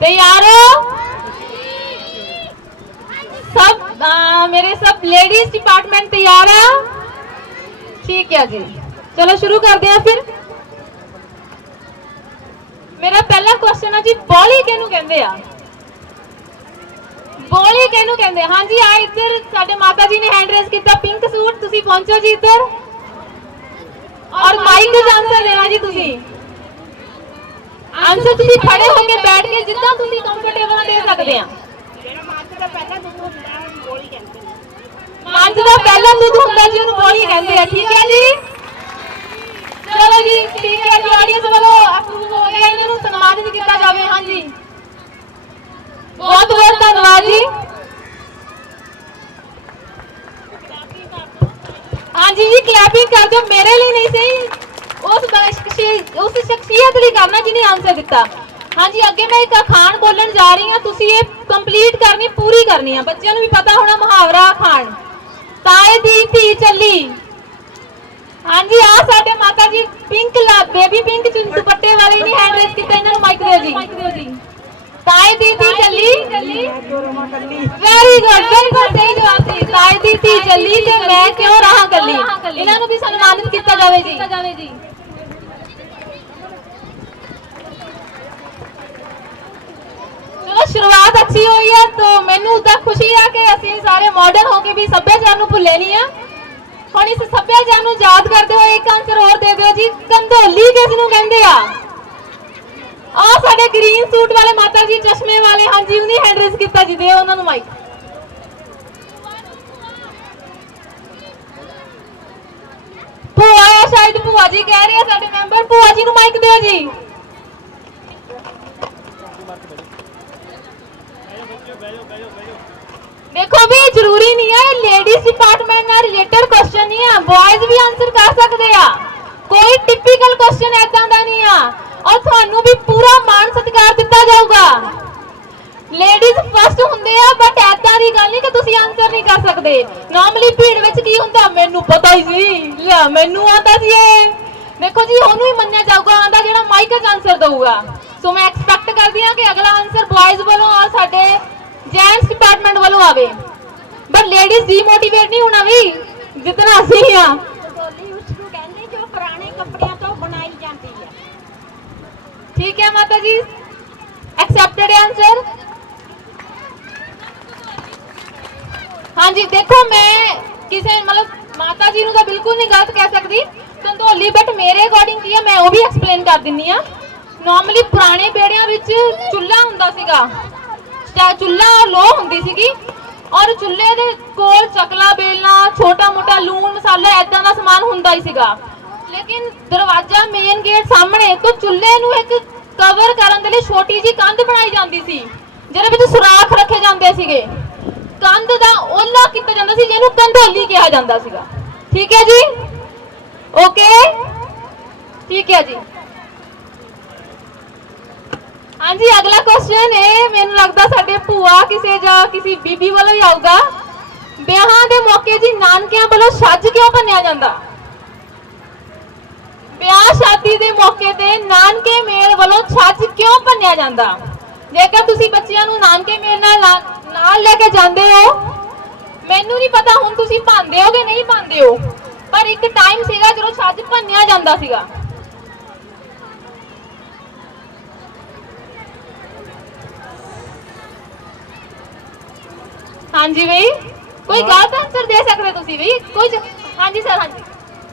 ਤਿਆਰ ਹੋ सब? मेरे सब लेडीज डिपार्टमेंट तैयार है? ठीक है जी, चलो शुरू करते हैं फिर। मेरा पहला क्वेश्चन है जी, बॉली किहनू कहंदे आ? बॉली किहनू कहंदे? हाँ जी, आ इधर साडे माता जी ने हैंड रेज किया। पिंक सूट तुसी पहुंचो जी इधर और माइक का आंसर लेना जी तुसी। ਆਨਸਰ ਤੁਸੀਂ ਖੜੇ ਹੋ ਕੇ ਬੈਠ ਕੇ ਜਿੱਦਾਂ ਤੁਸੀਂ ਕੰਫਰਟੇਬਲ ਨਾਲ ਦੇ ਸਕਦੇ ਆ। ਮੰਚ ਦਾ ਪਹਿਲਾ ਦੁੱਧ ਹੁੰਦਾ ਜੀ, ਉਹਨੂੰ ਬੋਲੀ ਕਹਿੰਦੇ ਆ। ਠੀਕ ਹੈ ਜੀ, ਚਲੋ ਜੀ ਠੀਕ ਹੈ ਜੀ, ਆਡੀਅנס ਵੱਲੋਂ ਅਪਰੂਵ ਹੋ ਗਿਆ, ਇਹਨਾਂ ਨੂੰ ਸਨਮਾਨਿਤ ਕੀਤਾ ਜਾਵੇ। ਹਾਂਜੀ ਬਹੁਤ ਬਹੁਤ ਧੰਨਵਾਦ ਜੀ। ਹਾਂਜੀ ਜੀ ਕਲੈਪਿੰਗ ਕਰ ਦਿਓ, ਮੇਰੇ ਲਈ ਨਹੀਂ ਸਹੀ, ਉਸ ਸ਼ਖਸੀਅਤ ਲਈ ਕਰਨਾ ਜਿਹਨੇ ਆਨਸਰ ਦਿੱਤਾ। ਹਾਂਜੀ ਅੱਗੇ ਮੈਂ ਇੱਕ ਅਖਾਣ ਬੋਲਣ ਜਾ ਰਹੀ ਹਾਂ, ਤੁਸੀਂ ਇਹ ਕੰਪਲੀਟ ਕਰਨੀ, ਪੂਰੀ ਕਰਨੀ ਆ। ਬੱਚਿਆਂ ਨੂੰ ਵੀ ਪਤਾ ਹੋਣਾ ਮੁਹਾਵਰਾ ਅਖਾਣ, ਤਾਏ ਦੀ ਧੀ ਚੱਲੀ। ਹਾਂਜੀ ਆ ਸਾਡੇ ਮਾਤਾ ਜੀ ਪਿੰਕ ਬੇਬੀ ਪਿੰਕ ਦੁਪੱਟੇ ਵਾਲੇ ਨਹੀਂ ਹੈਂਡ ਰੇਸ ਕੀਤਾ, ਇਹਨਾਂ ਨੂੰ ਮਾਈਕ ਦਿਓ ਜੀ। ਤਾਏ ਦੀ ਧੀ ਚੱਲੀ, ਵੈਰੀ ਗੁੱਡ, ਬਿਲਕੁਲ ਸਹੀ ਜਵਾਬ ਸੀ। ਤਾਏ ਦੀ ਧੀ ਚੱਲੀ ਤੇ ਮੈਂ ਕਿਉਂ ਰਹਾ ਕੱਲੀ। ਇਹਨਾਂ ਨੂੰ ਵੀ ਸਨਮਾਨਿਤ ਕੀਤਾ ਜਾਵੇ ਜੀ। ਚਲੋ ਸ਼ੁਰੂਆਤ ਅੱਛੀ ਹੋਈ ਹੈ, ਤਾਂ ਮੈਨੂੰ ਤਾਂ ਖੁਸ਼ੀ ਹੈ ਕਿ ਅਸੀਂ ਸਾਰੇ ਮਾਡਰਨ ਹੋ ਕੇ ਵੀ ਸੱਭਿਆਚਾਰ ਨੂੰ ਭੁੱਲੇ ਨਹੀਂ ਆ। ਹੁਣ ਇਸ ਸੱਭਿਆਚਾਰ ਨੂੰ ਯਾਦ ਕਰਦੇ ਹੋਏ ਇੱਕ ਆਨਸਰ ਹੋਰ ਦੇ ਦਿਓ ਜੀ, ਕੰਧੋਲੀ ਕਿਸ ਨੂੰ ਕਹਿੰਦੇ ਆ? ਆ ਸਾਡੇ ਗ੍ਰੀਨ ਸੂਟ ਵਾਲੇ ਮਾਤਾ ਜੀ ਚਸ਼ਮੇ ਵਾਲੇ, ਹਾਂਜੀ ਉਹਨੇ ਹੈਂਡ ਰੇਸ ਕੀਤਾ ਜੀ, ਦਿਓ ਉਹਨਾਂ ਨੂੰ ਮਾਈਕ। ਭੂਆ ਆ ਸ਼ਾਇਦ, ਭੂਆ ਜੀ ਕਹਿ ਰਹੇ ਆ ਸਾਡੇ ਮੈਂਬਰ, ਭੂਆ ਜੀ ਨੂੰ ਮਾਈਕ ਦਿਓ ਜੀ। ਦੇਖੋ ਵੀ ਜ਼ਰੂਰੀ ਨਹੀਂ ਹੈ, ਲੇਡੀਜ਼ ਡਿਪਾਰਟਮੈਂਟ ਨਾਲ ਰਿਲੇਟਡ ਕੁਐਸਚਨ ਨਹੀਂ ਆ, ਬॉयਜ਼ ਵੀ ਆਨਸਰ ਕਰ ਸਕਦੇ ਆ। ਕੋਈ ਟਿਪੀਕਲ ਕੁਐਸਚਨ ਐਦਾਂ ਦਾ ਨਹੀਂ ਆ, ਔਰ ਤੁਹਾਨੂੰ ਵੀ ਪੂਰਾ ਮਾਣ ਸਤਿਕਾਰ ਦਿੱਤਾ ਜਾਊਗਾ। ਲੇਡੀਜ਼ ਫਸਟ ਹੁੰਦੇ ਆ, ਬਟ ਐਦਾਂ ਦੀ ਗੱਲ ਨਹੀਂ ਕਿ ਤੁਸੀਂ ਆਨਸਰ ਨਹੀਂ ਕਰ ਸਕਦੇ। ਨਾਰਮਲੀ ਭੀੜ ਵਿੱਚ ਕੀ ਹੁੰਦਾ, ਮੈਨੂੰ ਪਤਾ ਹੀ ਸੀ, ਲਿਆ ਮੈਨੂੰ ਆਉਂਦਾ ਸੀ ਇਹ। ਦੇਖੋ ਜੀ ਉਹਨੂੰ ਹੀ ਮੰਨਿਆ ਜਾਊਗਾ ਆਂਦਾ ਜਿਹੜਾ ਮਾਈਕ 'ਚ ਆਨਸਰ ਦਊਗਾ। ਸੋ ਮੈਂ ਐਕਸਪੈਕਟ ਕਰਦੀ ਹਾਂ ਕਿ ਅਗਲਾ ਆਨਸਰ ਬॉयਜ਼ ਵੱਲੋਂ ਆ, ਸਾਡੇ ਜੈਂਟਸ ਡਿਪਾਰਟਮੈਂਟ ਵੱਲੋਂ ਆਵੇ। ਬਟ ਲੇਡੀਜ਼ ਡੀਮੋਟੀਵੇਟ ਨਹੀਂ ਹੋਣਾ ਵੀ, ਜਿੱਤਣਾ ਅਸੀਂ ਆ। ਢੋਲੀ ਉਸ ਨੂੰ ਕਹਿੰਦੇ ਜੋ ਪੁਰਾਣੇ ਕੱਪੜਿਆਂ ਤੋਂ ਬਣਾਈ ਜਾਂਦੀ ਹੈ। ਠੀਕ ਹੈ ਮਾਤਾ ਜੀ, ਐਕਸੈਪਟਡ ਆਨਸਰ। ਹਾਂਜੀ ਦੇਖੋ ਮੈਂ ਕਿਸੇ ਮਤਲਬ ਮਾਤਾ ਜੀ ਨੂੰ ਤਾਂ ਬਿਲਕੁਲ ਨਹੀਂ ਗਲਤ ਕਹਿ ਸਕਦੀ ਕੰਧੋਲੀ, ਬਟ ਮੇਰੇ ਅਕੋਰਡਿੰਗ ਕੀ ਹੈ ਮੈਂ ਉਹ ਵੀ ਐਕਸਪਲੇਨ ਕਰ ਦਿੰਨੀ ਆ। ਨਾਰਮਲੀ ਪੁਰਾਣੇ ਬੇੜਿਆਂ ਵਿੱਚ ਚੁੱਲ੍ਹਾ ਹੁੰਦਾ ਸੀਗਾ, ਚੁੱਲ੍ਹਾ ਲੋਹ ਹੁੰਦੀ ਸੀਗੀ, ਔਰ ਚੁੱਲ੍ਹੇ ਦੇ ਕੋਲ ਚਕਲਾ ਬੇਲਣਾ, ਛੋਟਾ ਮੋਟਾ ਲੂਣ ਮਸਾਲਾ ਐਦਾਂ ਦਾ ਸਮਾਨ ਹੁੰਦਾ ਹੀ ਸੀਗਾ। ਲੇਕਿਨ ਦਰਵਾਜ਼ਾ ਮੇਨ ਗੇਟ ਸਾਹਮਣੇ ਤੋਂ ਚੁੱਲ੍ਹੇ ਨੂੰ ਇੱਕ ਕਵਰ ਕਰਨ ਦੇ ਲਈ ਛੋਟੀ ਜੀ ਕੰਧ ਬਣਾਈ ਜਾਂਦੀ ਸੀ, ਜਿਹਦੇ ਵਿੱਚ ਸੁਰਾਖ ਰੱਖੇ ਜਾਂਦੇ ਸੀਗੇ। ਕੰਧ ਦਾ ਓਲਾ ਕੀਤਾ ਜਾਂਦਾ ਸੀ, ਜਿਹਨੂੰ ਕੰਧੋਲੀ ਕਿਹਾ ਜਾਂਦਾ ਸੀਗਾ। ਠੀਕ ਹੈ ਜੀ, ਓਕੇ ਠੀਕ ਹੈ ਜੀ। ਹਾਂਜੀ ਅਗਲਾ ਕੁਐਸਚਨ ਇਹ ਮੈਨੂੰ ਲੱਗਦਾ ਸਾਡੇ ਭੂਆ ਕਿਸੇ ਜਾਂ ਕਿਸੇ ਬੀਬੀ ਵੱਲੋਂ ਹੀ ਆਊਗਾ। ਵਿਆਹਾਂ ਦੇ ਮੌਕੇ ਜੀ ਨਾਨਕਿਆਂ ਵੱਲੋਂ ਛੱਜ ਕਿਉਂ ਭੰਨਿਆ ਜਾਂਦਾ? ਵਿਆਹ ਸ਼ਾਦੀ ਦੇ ਮੌਕੇ ਤੇ ਨਾਨਕੇ ਮੇਲ ਵੱਲੋਂ ਛੱਜ ਕਿਉਂ ਭੰਨਿਆ ਜਾਂਦਾ? ਜੇਕਰ ਤੁਸੀਂ ਬੱਚਿਆਂ ਨੂੰ ਨਾਨਕੇ ਮੇਲ ਨਾਲ ਲੈ ਕੇ ਜਾਂਦੇ ਹੋ, ਮੈਨੂੰ ਨਹੀਂ ਪਤਾ ਹੁਣ ਤੁਸੀਂ ਭੰਨਦੇ ਹੋ ਕਿ ਨਹੀਂ ਭੰਨਦੇ ਹੋ, ਪਰ ਇੱਕ ਟਾਈਮ ਸੀਗਾ ਜਦੋਂ ਛੱਜ ਭੰਨਿਆ ਜਾਂਦਾ ਸੀਗਾ। ਹਾਂਜੀ ਬਈ ਕੋਈ ਗਲਤ ਆਨਸਰ ਦੇ ਸਕਦੇ ਤੁਸੀਂ ਵੀ ਕੋਈ? ਹਾਂਜੀ ਸਰ, ਹਾਂਜੀ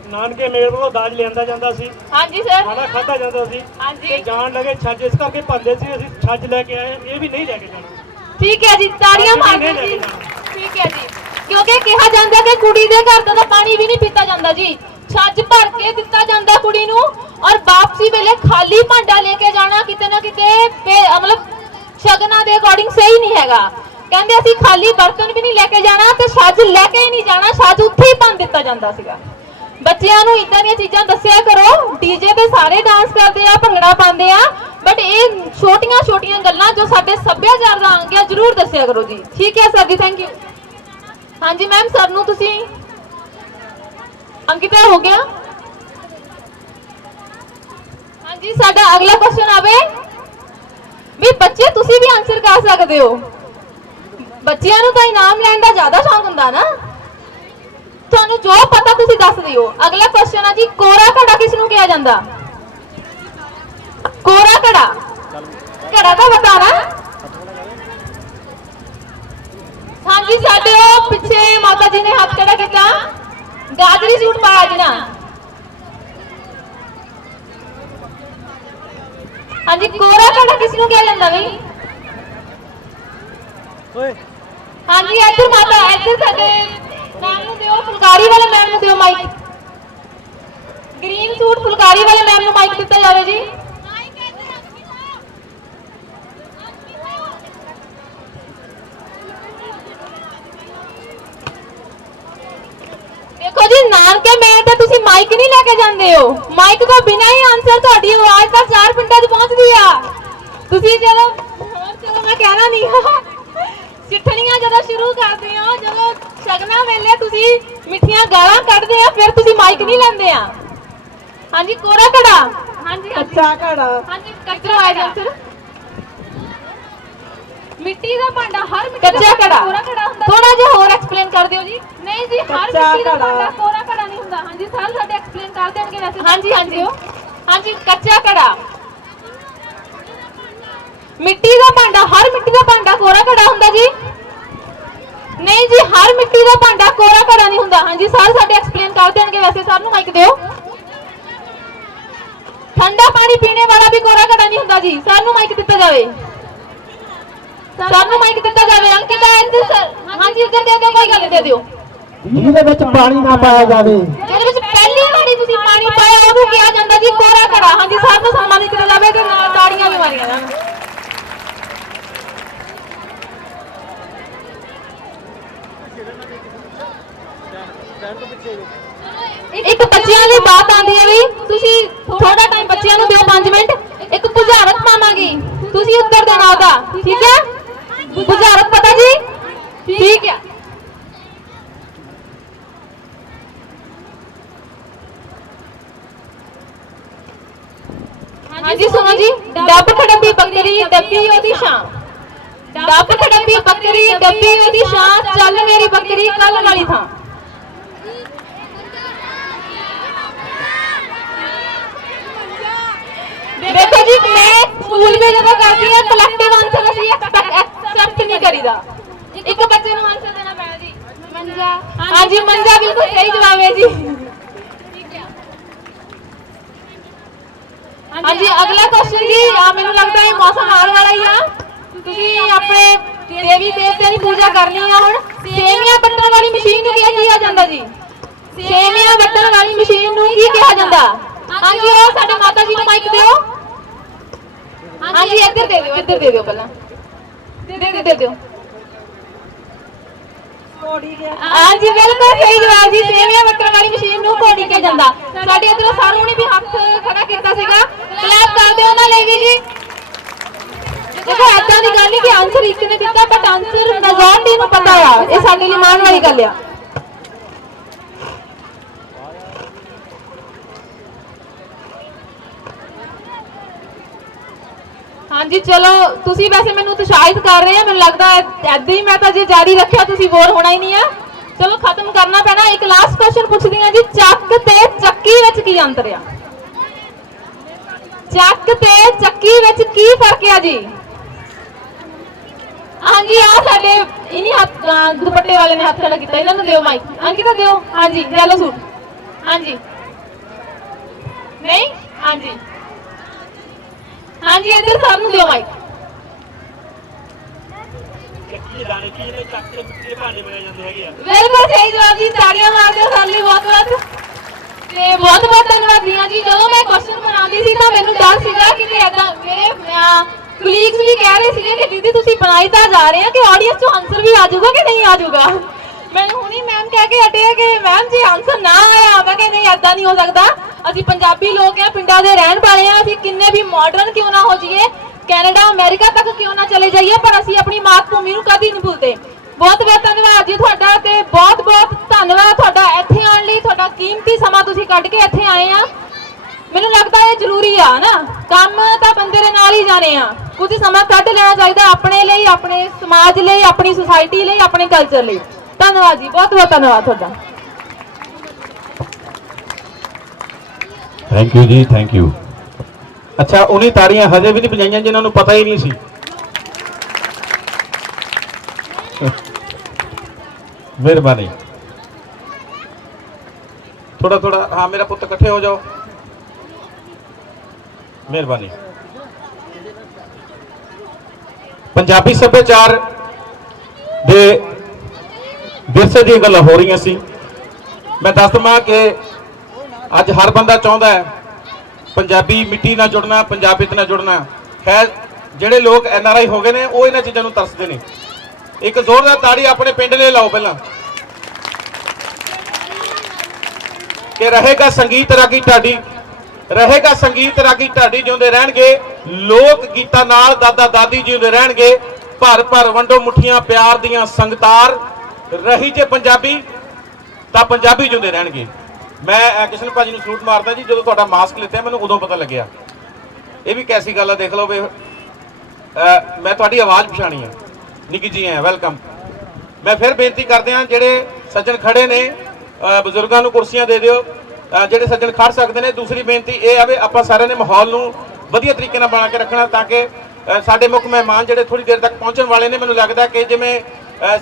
ਨਾਨਕੇ ਮੇਲ ਵੱਲੋਂ ਦਾਜ ਲਿਆਂਦਾ ਜਾਂਦਾ ਸੀ। ਹਾਂਜੀ ਸਰ, ਖਾਣਾ ਖਾਧਾ ਜਾਂਦਾ ਸੀ। ਹਾਂਜੀ ਤੇ ਜਾਣ ਲੱਗੇ ਛੱਜ ਇਸ ਕਰਕੇ ਭੰਨਦੇ ਸੀ, ਅਸੀਂ ਛੱਜ ਲੈ ਕੇ ਆਏ, ਇਹ ਵੀ ਨਹੀਂ ਲੈ ਕੇ ਜਾਣਾ। ਠੀਕ ਹੈ ਜੀ, ਤਾੜੀਆਂ ਮਾਰਦੇ ਜੀ। ਠੀਕ ਹੈ ਜੀ, ਕਿਉਂਕਿ ਕਿਹਾ ਜਾਂਦਾ ਕਿ ਕੁੜੀ ਦੇ ਘਰ ਦਾ ਪਾਣੀ ਵੀ ਨਹੀਂ ਪੀਤਾ ਜਾਂਦਾ ਜੀ, ਛੱਜ ਭਰ ਕੇ ਦਿੱਤਾ ਜਾਂਦਾ ਕੁੜੀ ਨੂੰ, ਔਰ ਵਾਪਸੀ ਵੇਲੇ ਖਾਲੀ ਭਾਂਡਾ ਲੈ ਕੇ ਜਾਣਾ ਕਿਤੇ ਨਾ ਕਿਤੇ ਮਤਲਬ ਸ਼ਗਨਾਂ ਦੇ ਅਕੋਰਡਿੰਗ ਸਹੀ ਨਹੀਂ ਹੈਗਾ। ਕਹਿੰਦੇ ਅਸੀਂ ਖਾਲੀ ਬਰਤਨ ਵੀ ਨਹੀਂ ਲੈ ਕੇ ਜਾਣਾ ਤੇ ਛੱਜ ਲੈ ਕੇ ਹੀ ਨਹੀਂ ਜਾਣਾ, ਛੱਜ ਉੱਥੇ ਹੀ ਭੰਨ ਦਿੱਤਾ ਜਾਂਦਾ ਸੀਗਾ। ਬੱਚਿਆਂ ਨੂੰ ਇਦਾਂ ਦੀਆਂ ਚੀਜ਼ਾਂ ਦੱਸਿਆ ਕਰੋ। ਡੀਜੇ ਤੇ ਸਾਰੇ ਡਾਂਸ ਕਰਦੇ ਆ, ਭੰਗੜਾ ਪਾਉਂਦੇ ਆ, ਬਟ ਇਹ ਛੋਟੀਆਂ ਛੋਟੀਆਂ ਗੱਲਾਂ ਜੋ ਸਾਡੇ ਸੱਭਿਆਚਾਰ ਦਾ ਅੰਗ ਆ ਜ਼ਰੂਰ ਦੱਸਿਆ ਕਰੋ ਜੀ। ਠੀਕ ਹੈ ਸਰ ਜੀ, ਥੈਂਕ ਯੂ। ਹਾਂਜੀ ਮੈਮ ਸਰ ਨੂੰ ਤੁਸੀਂ ਅੰਕਿਤਾ ਹੋ ਗਿਆ। ਹਾਂਜੀ ਸਾਡਾ ਅਗਲਾ ਕੁਐਸਚਨ ਆਵੇ ਵੀ ਬੱਚੇ ਤੁਸੀਂ ਵੀ ਆਨਸਰ ਕਰ ਸਕਦੇ ਹੋ। ਬੱਚਿਆਂ ਨੂੰ ਤਾਂ ਇਨਾਮ ਲੈਣ ਦਾ ਜ਼ਿਆਦਾ ਸ਼ੌਕ ਹੁੰਦਾ ਨਾ, ਤੁਹਾਨੂੰ ਜੋ ਪਤਾ ਤੁਸੀਂ ਦੱਸ ਦਿਓ। ਅਗਲਾ ਕੁਐਸਚਨ ਆ ਜੀ, ਕੋਰਾ ਘੜਾ ਕਿਸ ਨੂੰ ਕਿਹਾ ਜਾਂਦਾ? ਕੋਰਾ ਘੜਾ, ਘੜਾ ਤਾਂ ਪਤਾ ਨਾ। ਹਾਂਜੀ ਸਾਡੇ ਉਹ ਪਿੱਛੇ ਮਾਤਾ ਜੀ ਨੇ ਹੱਥ ਖੜਾ ਕੀਤਾ, ਗਾਜਰੀ ਸੂਟ ਪਾਇਆ ਜੀ ਨਾ। ਹਾਂਜੀ ਕੋਰਾ ਘੜਾ ਕਿਸ ਨੂੰ ਕਿਹਾ ਜਾਂਦਾ ਬਈ? ਹਾਂਜੀ ਇੱਧਰ ਮਾਤਾ, ਇੱਧਰ ਸਾਡੇ ਮੈਮ ਨੂੰ ਦਿਓ, ਫੁਲਕਾਰੀ ਵਾਲੇ ਮੈਮ ਨੂੰ ਦਿਓ ਮਾਈਕ। ਗ੍ਰੀਨ ਸੂਟ ਫੁਲਕਾਰੀ ਵਾਲੇ ਮੈਮ ਨੂੰ ਮਾਈਕ ਦਿੱਤਾ ਜਾਵੇ ਜੀ। देखो जी नानके मेल ते तुसी माइक नहीं लेके जांदे हो, माइक तो बिना ही आंसर ਤੁਹਾਡੀ ਆਵਾਜ਼ ਤਾਂ 4 ਪਿੰਡਾਂ 'ਚ ਪਹੁੰਚਦੀ ਆ। ਤੁਸੀਂ ਜਦੋਂ ਮੈਂ ਕਹਿਣਾ ਨਹੀਂ ਸਿੱਠਣੀਆਂ ਜਦੋਂ ਸ਼ੁਰੂ ਕਰਦੇ ਹੋ, ਜਦੋਂ ਸ਼ਗਨਾਂ ਵੇਲੇ ਤੁਸੀਂ ਮਿੱਠੀਆਂ ਗਾਲਾਂ ਕੱਢਦੇ ਆ, ਫਿਰ ਤੁਸੀਂ ਮਾਈਕ ਨਹੀਂ ਲੈਂਦੇ ਆ। ਹਾਂਜੀ ਕੋਰਾ ਘੜਾ, ਹਾਂਜੀ ਕੱਚਾ ਘੜਾ, ਹਾਂਜੀ ਕੱਚਾ ਆਂਸਰ। ਮਿੱਟੀ ਦਾ ਭਾਂਡਾ, ਹਰ ਮਿੱਟੀ ਦਾ ਭਾਂਡਾ ਕੋਰਾ ਘੜਾ ਹੁੰਦਾ। ਥੋੜਾ ਜਿਹਾ ਹੋਰ ਐਕਸਪਲੇਨ ਕਰ ਦਿਓ ਜੀ। ਨਹੀਂ ਜੀ ਹਰ ਮਿੱਟੀ ਦਾ ਭਾਂਡਾ ਕੋਰਾ ਘੜਾ ਨਹੀਂ ਹੁੰਦਾ। ਹਾਂਜੀ ਸਰ ਸਾਡੇ ਐਕਸਪਲੇਨ ਕਰ ਦੇਣਗੇ ਵੈਸੇ। ਹਾਂਜੀ ਹਾਂਜੀ ਹਾਂਜੀ ਕੱਚਾ ਘੜਾ, ਮਿੱਟੀ ਦਾ ਭਾਂਡਾ, ਹਰ ਮਿੱਟੀ ਦਾ ਭਾਂਡਾ ਕੋਰਾ ਘੜਾ ਹੁੰਦਾ ਜੀ। ਨਹੀਂ ਜੀ ਹਰ ਮਿੱਟੀ ਦਾ ਭਾਂਡਾ ਕੋਰਾ ਘੜਾ ਨਹੀਂ ਹੁੰਦਾ। ਹਾਂਜੀ ਸਰ ਸਾਡੇ ਐਕਸਪਲੇਨ ਕਰ ਦੇਣਗੇ ਵੈਸੇ। ਸਰ ਨੂੰ ਮਾਈਕ ਦਿਓ। ਠੰਡਾ ਪਾਣੀ ਪੀਣੇ ਵਾਲਾ ਵੀ ਕੋਰਾ ਘੜਾ ਨਹੀਂ ਹੁੰਦਾ ਜੀ। ਸਰ ਨੂੰ ਮਾਈਕ ਦਿੱਤਾ ਜਾਵੇ। ਸਰ ਨੂੰ ਮਾਈਕ ਦਿੱਤਾ ਜਾਵੇ। ਅੰਕਿਤਾ ਇੱਧਰ ਸਰ, ਹਾਂਜੀ ਇੱਧਰ ਦੇ ਦਿਓ, ਕੋਈ ਗੱਲ ਦੇ ਦਿਓ। ਜਿਹਦੇ ਵਿੱਚ ਪਾਣੀ ਨਾ ਪਾਇਆ ਜਾਵੇ, ਜਿਹਦੇ ਵਿੱਚ ਪਹਿਲੀ ਵਾਰੀ ਤੁਸੀਂ ਪਾਣੀ ਪਾਇਆ ਉਹਨੂੰ ਕਿਹਾ ਜਾਂਦਾ ਜੀ ਕੋਰਾ ਘੜਾ। ਹਾਂਜੀ ਸਰ ਨੂੰ ਸਨਮਾਨਿਤ ਕੀਤਾ ਜਾਵੇ ਤੇ ਨਾਲ ਤਾੜੀਆਂ ਵੀ ਮਾਰੀਆਂ ਜਾਣ। ਇੱਕ ਬੱਚਿਆਂ ਲਈ ਬਾਤ ਆਉਂਦੀ ਹੈ ਵੀ ਤੁਸੀਂ ਥੋੜਾ ਟਾਈਮ ਬੱਚਿਆਂ ਨੂੰ ਦਿਓ 5 ਮਿੰਟ। ਇੱਕ ਬੁਝਾਰਤ ਪਾਵਾਂਗੀ, ਤੁਸੀਂ ਉੱਤਰ ਦੇਣਾ ਉਹਦਾ, ਠੀਕ ਹੈ? ਬੁਝਾਰਤ ਪਤਾ ਜੀ? ਠੀਕ ਹੈ। ਹਾਂਜੀ ਸੁਣੋ ਜੀ। ਡੱਬ ਖੜੱਬੀ ਬੱਕਰੀ ਡੱਬੀ ਉਹਦੀ ਛਾਂ, ਡੱਬ ਖੜੱਬੀ ਬੱਕਰੀ ਡੱਬੀ ਉਹਦੀ ਛਾਂ, ਚੱਲ ਮੇਰੀ ਬੱਕਰੀ ਕੱਲ ਵਾਲੀ ਥਾਂ। देखो जी मैं स्कूल में जब करती है कलेक्टिव आंसर ਅਸੀਂ एक्सेप्ट नहीं करीदा। एक बच्चे ਨੂੰ आंसर देना पैना जी। मंजा, हां जी मंजा बिल्कुल सही जवाब है जी। ठीक है हां जी अगला क्वेश्चन जी। ਮੈਨੂੰ ਲੱਗਦਾ ਹੈ मौसम आने वाला ही ਆ। ਤੁਸੀਂ ਆਪਣੇ ਦੇਵੀ ਦੇਵਤਿਆਂ ਦੀ ਪੂਜਾ ਕਰਨੀ ਆ। ਹੁਣ ਸੇਵੀਆਂ ਵੱਟਣ ਵਾਲੀ ਮਸ਼ੀਨ ਨੂੰ ਕੀ ਕਿਹਾ ਜਾਂਦਾ ਜੀ? ਸੇਵੀਆਂ ਵੱਟਣ ਵਾਲੀ ਮਸ਼ੀਨ ਨੂੰ ਕੀ ਕਿਹਾ ਜਾਂਦਾ? हाँ जी और साडे माता जी को माइक दियो। हाँ जी इधर दे दियो, इधर दे दियो पहला दे दियो। हाँ जी बिल्कुल सही जवाब जी। सेवियां वटण वाली मशीन ਨੂੰ ਘੋੜੀ ਕਿਹਾ ਜਾਂਦਾ। ਸਾਡੇ ਇਧਰੋਂ ਸਾਰੂ ਨੇ ਵੀ ਹੱਥ ਖੜਾ ਕੀਤਾ ਸੀਗਾ, ਕਲੈਪ ਕਰਦੇ ਉਹਨਾਂ ਲਈ ਵੀ ਜੀ। ਦੇਖੋ ਐਦਾਂ ਦੀ ਗੱਲ ਨਹੀਂ ਕਿ ਆਨਸਰ ਇੱਕ ਨੇ ਦਿੱਤਾ ਬਟ ਆਨਸਰ ਮੈਜੋਰਟੀ ਨੂੰ ਪਤਾ ਆ। ਇਹ ਸਾਡੇ ਲਈ ਮਾਣ ਵਾਲੀ ਗੱਲ ਆ। हाँ जी चलो तुसी वैसे मैनू उत्साहित कर रहे हैं। मैनू लगता है ऐदा ही मैं तो जे जारी रखा तुसी बोर होना ही नहीं है। चलो खत्म करना पैना। एक लास्ट क्वेश्चन पूछदी हां जी। चक ते चक्की विच की अंतर है? चक ते चक्की विच की फर्क है जी? हाँ जी आ साडे इन्हीं हाथ दुपट्टे वाले ने हाथ खड़ा किया, इन्हां नूं दिओ माइक। अंकिता दिओ। हाँ जी येलो सूट। हाँ जी नहीं हाँ जी हाँ जी इधर सामने दियो माइक। बिल्कुल सही जवाब जी। ताड़ियां मार दियो सारे लिए बहुत बहुत ते बहुत बहुत धन्यवाद दिया जी। जो मैं क्वेश्चन बनाती सी तो मैनू डर सीगा कि ऐदा मेरे कलीग्स भी कह रहे थे कि दीदी तुसी बनाई तो जा रहे हैं कि ऑडियंस चो आंसर भी आ जाऊगा कि नहीं आ जाऊगा। मैंने हुणी मैम कह के हटे कि मैम जी आंसर ना आया मैं कि नहीं ऐदा नहीं हो सकता। ਅਸੀਂ ਪੰਜਾਬੀ ਲੋਕ ਆ, ਪਿੰਡਾਂ ਦੇ ਰਹਿਣ ਵਾਲੇ ਆ। ਅਸੀਂ ਕਿੰਨੇ ਵੀ ਮਾਡਰਨ ਕਿਉਂ ਨਾ ਹੋ ਜਾਈਏ, ਕੈਨੇਡਾ ਅਮਰੀਕਾ ਤੱਕ ਕਿਉਂ ਨਾ ਚਲੇ ਜਾਈਏ, ਪਰ ਅਸੀਂ ਆਪਣੀ ਮਾਤ ਭੂਮੀ ਨੂੰ ਕਦੀ ਨਹੀਂ ਭੁੱਲਦੇ। ਬਹੁਤ ਬਹੁਤ ਧੰਨਵਾਦ ਜੀ ਤੁਹਾਡਾ ਤੇ ਬਹੁਤ ਬਹੁਤ ਧੰਨਵਾਦ ਤੁਹਾਡਾ ਇੱਥੇ ਆਉਣ ਲਈ। ਤੁਹਾਡਾ ਕੀਮਤੀ ਸਮਾਂ ਤੁਸੀਂ ਕੱਢ ਕੇ ਇੱਥੇ ਆਏ ਆ। ਮੈਨੂੰ ਲੱਗਦਾ ਇਹ ਜ਼ਰੂਰੀ ਆ ਨਾ, ਕੰਮ ਤਾਂ ਬੰਦੇ ਦੇ ਨਾਲ ਹੀ ਜਾਣੇ ਆ। ਕੁਝ ਸਮਾਂ ਕੱਢ ਲੈਣਾ ਚਾਹੀਦਾ ਆਪਣੇ ਲਈ, ਆਪਣੇ ਸਮਾਜ ਲਈ, ਆਪਣੀ ਸੁਸਾਇਟੀ ਲਈ, ਆਪਣੇ ਕਲਚਰ ਲਈ। ਧੰਨਵਾਦ ਜੀ, ਬਹੁਤ ਬਹੁਤ ਧੰਨਵਾਦ ਤੁਹਾਡਾ। Thank you ji, thank you. अच्छा उन्हीं ताड़ियां हजे भी नहीं बजाइयां जिन्होंने पता ही नहीं सी। मेहरबानी। थोड़ा थोड़ा हाँ मेरा पुत्र इकट्ठे हो जाओ, मेहरबानी। ਪੰਜਾਬੀ ਸੱਭਿਆਚਾਰ ਦੇ ਵਿਰਸੇ ਦੀਆਂ ਗੱਲਾਂ ਹੋ ਰਹੀਆਂ ਸੀ। ਮੈਂ ਦੱਸ ਦਵਾਂ ਕਿ ਅੱਜ ਹਰ ਬੰਦਾ ਚਾਹੁੰਦਾ ਹੈ ਪੰਜਾਬੀ ਮਿੱਟੀ ਨਾਲ ਜੁੜਨਾ, ਪੰਜਾਬੀਅਤ ਨਾਲ ਜੁੜਨਾ। ਖੈਰ ਜਿਹੜੇ ਲੋਕ NRI ਹੋ ਗਏ ਨੇ ਉਹ ਇਹਨਾਂ ਚੀਜ਼ਾਂ ਨੂੰ ਤਰਸਦੇ ਨੇ। ਇੱਕ ਜ਼ੋਰਦਾਰ ਤਾੜੀ ਆਪਣੇ ਪਿੰਡ ਲਈ ਲਾਓ ਪਹਿਲਾਂ ਕਿ ਰਹੇਗਾ ਸੰਗੀਤ ਰਾਗੀ ਢਾਡੀ, ਰਹੇਗਾ ਸੰਗੀਤ ਰਾਗੀ ਢਾਡੀ, ਜਿਉਂਦੇ ਰਹਿਣਗੇ ਲੋਕ ਗੀਤਾਂ ਨਾਲ ਦਾਦਾ ਦਾਦੀ ਜਿਉਂਦੇ ਰਹਿਣਗੇ। ਭਰ ਭਰ ਵੰਡੋ ਮੁੱਠੀਆਂ ਪਿਆਰ ਦੀਆਂ ਸੰਗਤਾਰ, ਰਹੀ ਜੇ ਪੰਜਾਬੀ ਤਾਂ ਪੰਜਾਬੀ ਜਿਉਂਦੇ ਰਹਿਣਗੇ। ਮੈਂ ਕਿਸ਼ਨ ਭਾਜੀ ਨੂੰ ਸਲੂਟ ਮਾਰਦਾ ਜੀ। ਜਦੋਂ ਤੁਹਾਡਾ ਮਾਸਕ ਲਿੱਤਾ ਮੈਨੂੰ ਉਦੋਂ ਪਤਾ ਲੱਗਿਆ ਇਹ ਵੀ ਕੈਸੀ ਗੱਲ ਆ। ਦੇਖ ਲਓ ਵੀ ਮੈਂ ਤੁਹਾਡੀ ਆਵਾਜ਼ ਪਛਾਣੀ ਹੈ। ਨਿੱਕੀ ਜੀ ਹੈ, ਵੈਲਕਮ। ਮੈਂ ਫਿਰ ਬੇਨਤੀ ਕਰਦੇ ਹਾਂ ਜਿਹੜੇ ਸੱਜਣ ਖੜੇ ਨੇ ਬਜ਼ੁਰਗਾਂ ਨੂੰ ਕੁਰਸੀਆਂ ਦੇ ਦਿਓ, ਜਿਹੜੇ ਸੱਜਣ ਖੜ ਸਕਦੇ ਨੇ। ਦੂਸਰੀ ਬੇਨਤੀ ਇਹ ਆ ਵੀ ਆਪਾਂ ਸਾਰਿਆਂ ਨੇ ਮਾਹੌਲ ਨੂੰ ਵਧੀਆ ਤਰੀਕੇ ਨਾਲ ਬਣਾ ਕੇ ਰੱਖਣਾ ਤਾਂ ਕਿ ਸਾਡੇ ਮੁੱਖ ਮਹਿਮਾਨ ਜਿਹੜੇ ਥੋੜੀ ਦੇਰ ਤੱਕ ਪਹੁੰਚਣ ਵਾਲੇ ਨੇ, ਮੈਨੂੰ ਲੱਗਦਾ ਕਿ ਜਿਵੇਂ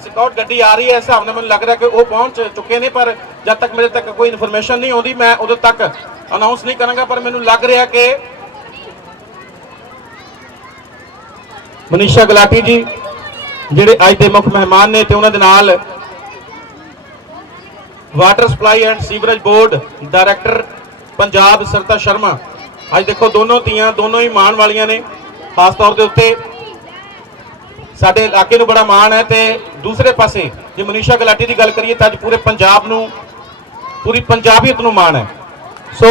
ਸਕਾਊਟ ਗੱਡੀ ਆ ਰਹੀ ਹੈ ਇਸ ਹਿਸਾਬ ਨਾਲ ਮੈਨੂੰ ਲੱਗਦਾ ਕਿ ਉਹ ਪਹੁੰਚ ਚੁੱਕੇ ਨੇ, ਪਰ ਜਦ ਤੱਕ ਮੇਰੇ ਤੱਕ ਕੋਈ ਇਨਫੋਰਮੇਸ਼ਨ ਨਹੀਂ ਆਉਂਦੀ ਮੈਂ ਉਦੋਂ ਤੱਕ ਅਨਾਉਂਸ ਨਹੀਂ ਕਰਾਂਗਾ। ਪਰ ਮੈਨੂੰ ਲੱਗ ਰਿਹਾ ਕਿ ਮਨੀਸ਼ਾ ਗੁਲਾਟੀ ਜੀ ਜਿਹੜੇ ਅੱਜ ਦੇ ਮੁੱਖ ਮਹਿਮਾਨ ਨੇ ਤੇ ਉਹਨਾਂ ਦੇ ਨਾਲ water supply and sewerage board director Punjab Sarta Sharma. ਅੱਜ ਦੇਖੋ ਦੋਨੋਂ ਧੀਆਂ ਦੋਨੋਂ ਹੀ ਮਾਣ ਵਾਲੀਆਂ ਨੇ। ਖਾਸ ਤੌਰ ਦੇ ਉੱਤੇ ਸਾਡੇ ਇਲਾਕੇ ਨੂੰ ਬੜਾ ਮਾਣ ਹੈ ਤੇ ਦੂਸਰੇ ਪਾਸੇ ਜੇ ਮਨੀਸ਼ਾ ਗੁਲਾਟੀ ਦੀ ਗੱਲ ਕਰੀਏ ਤਾਂ ਅੱਜ ਪੂਰੇ ਪੰਜਾਬ ਨੂੰ, ਪੂਰੀ ਪੰਜਾਬੀਅਤ ਨੂੰ ਮਾਣ ਹੈ। ਸੋ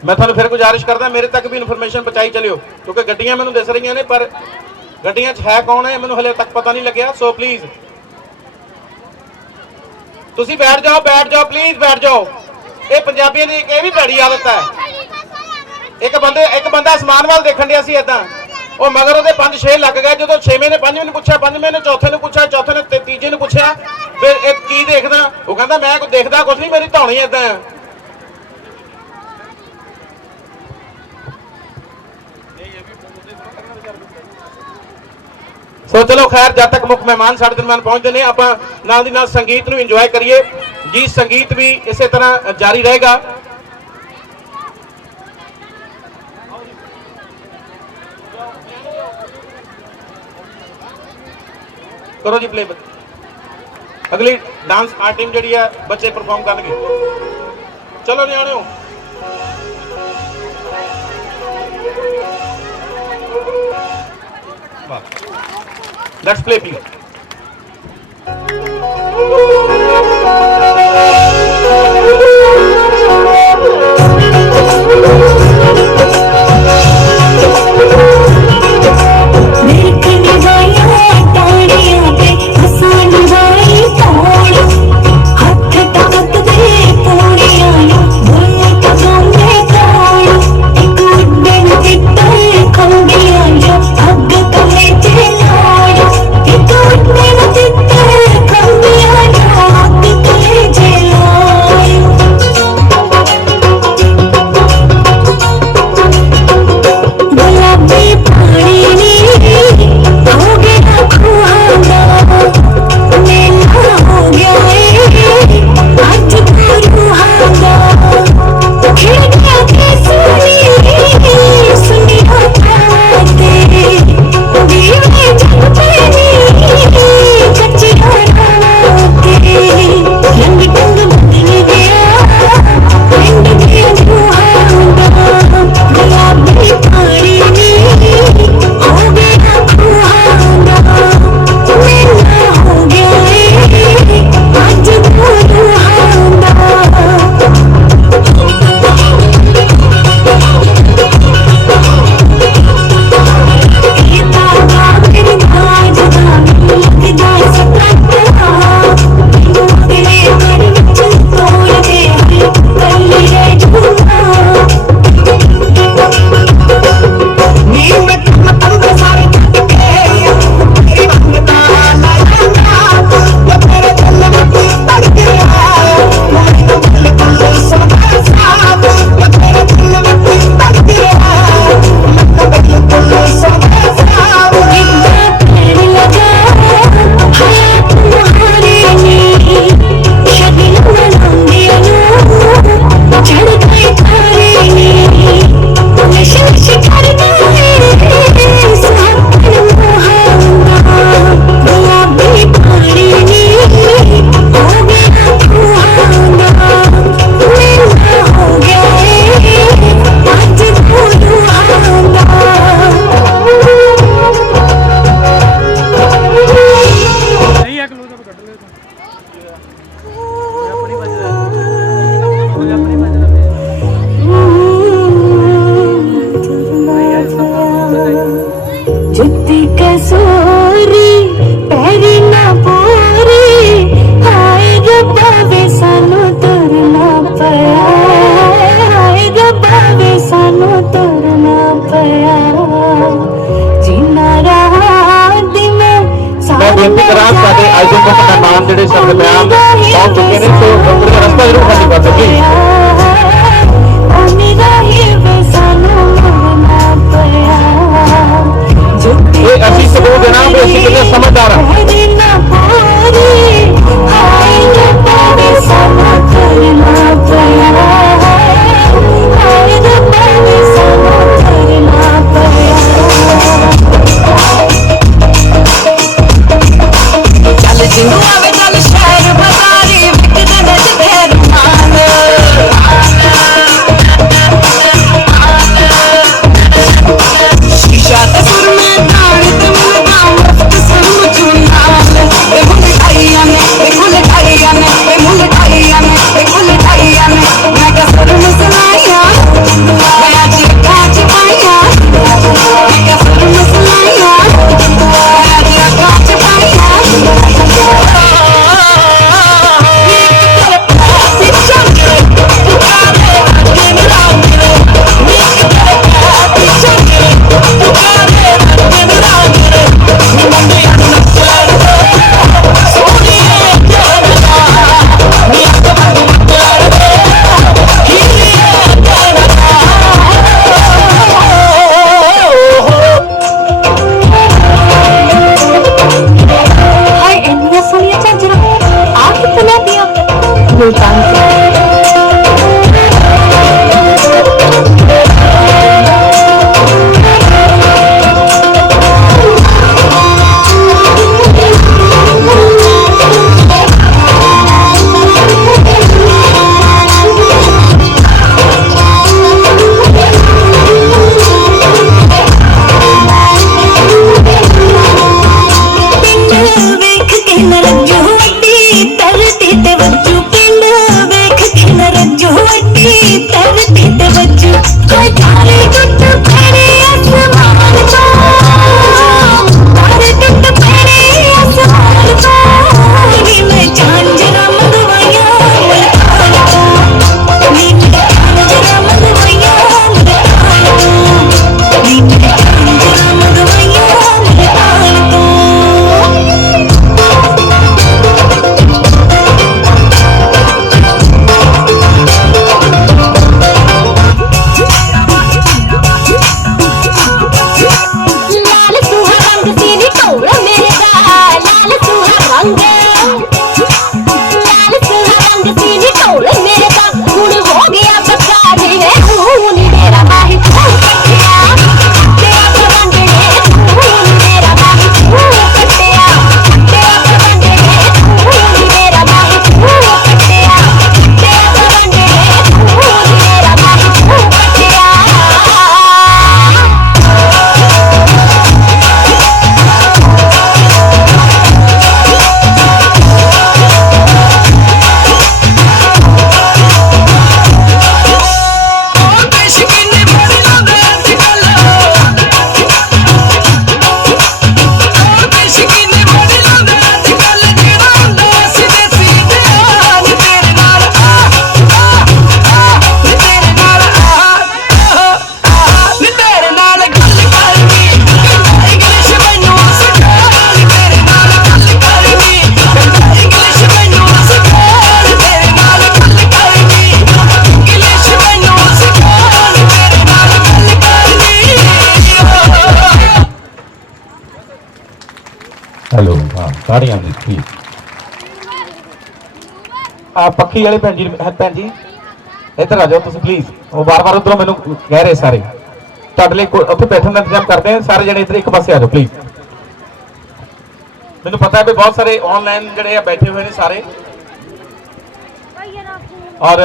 मैं थानू फिर गुजारिश करदा मेरे तक भी इन्फॉर्मेशन पहुंचाई चलियो क्योंकि गड्डियां मैनू दिस रही ने पर गड्डियां च है कौन है मैनू हले तक पता नहीं लग्या। सो प्लीज तुसी बैठ जाओ प्लीज बैठ जाओ। ये पंजाबियों की एक भी बड़ी आदत है। एक बंदा आसमान वाल देखण दिया सी इदां ਉਹ ਮਗਰ ਉਹਦੇ 5-6 ਲੱਗ ਗਏ। ਜਦੋਂ 6ਵੇਂ ਨੇ 5ਵੇਂ ਨੂੰ ਪੁੱਛਿਆ, 5ਵੇਂ ਨੇ ਚੌਥੇ ਨੂੰ ਪੁੱਛਿਆ, ਚੌਥੇ ਨੇ ਤੀਜੇ ਨੂੰ ਪੁੱਛਿਆ ਫਿਰ ਇਹ ਕੀ ਦੇਖਦਾ? ਉਹ ਕਹਿੰਦਾ ਮੈਂ ਕੋਈ ਦੇਖਦਾ ਕੁਝ ਨਹੀਂ, ਮੇਰੀ ਧੌਣੀ ਇਦਾਂ ਆ। ਸੋ ਚਲੋ ਖੈਰ ਜਦ ਤੱਕ ਮੁੱਖ ਮਹਿਮਾਨ ਸਾਡੇ ਦਰਮਿਆਨ ਪਹੁੰਚਦੇ ਨੇ ਆਪਾਂ ਨਾਲ ਦੀ ਨਾਲ ਸੰਗੀਤ ਨੂੰ ਇੰਜੋਏ ਕਰੀਏ। ਗੀਤ ਸੰਗੀਤ ਵੀ ਇਸੇ ਤਰ੍ਹਾਂ ਜਾਰੀ ਰਹੇਗਾ। करो जी प्ले। अगली डांस आर्ट टीम जी है बच्चे परफॉर्म करेंगे। चलो न्याणियों लेट्स प्ले प्लीज। Come ਤਾੜੀਆਂ ਦੀ ਠੀਕ। ਆ ਪੱਖੀ ਵਾਲੇ ਭੈਣ ਜੀ ਇੱਧਰ ਆ ਜਾਓ ਤੁਸੀਂ ਪਲੀਜ਼। ਉਹ ਵਾਰ-ਵਾਰ ਉਧਰੋਂ ਮੈਨੂੰ ਕਹਿ ਰਹੇ ਸਾਰੇ, ਤੁਹਾਡੇ ਲਈ ਉੱਥੇ ਬੈਠਣ ਦਾ ਇੰਤਜ਼ਾਮ ਕਰਦੇ ਆ। ਸਾਰੇ ਜਣੇ ਇੱਧਰ ਇੱਕ ਪਾਸੇ ਆ ਜਾਓ ਪਲੀਜ਼। ਮੈਨੂੰ ਪਤਾ ਹੈ ਵੀ ਬਹੁਤ ਸਾਰੇ ਆਨਲਾਈਨ ਜਿਹੜੇ ਆ ਬੈਠੇ ਹੋਏ ਨੇ ਸਾਰੇ, ਔਰ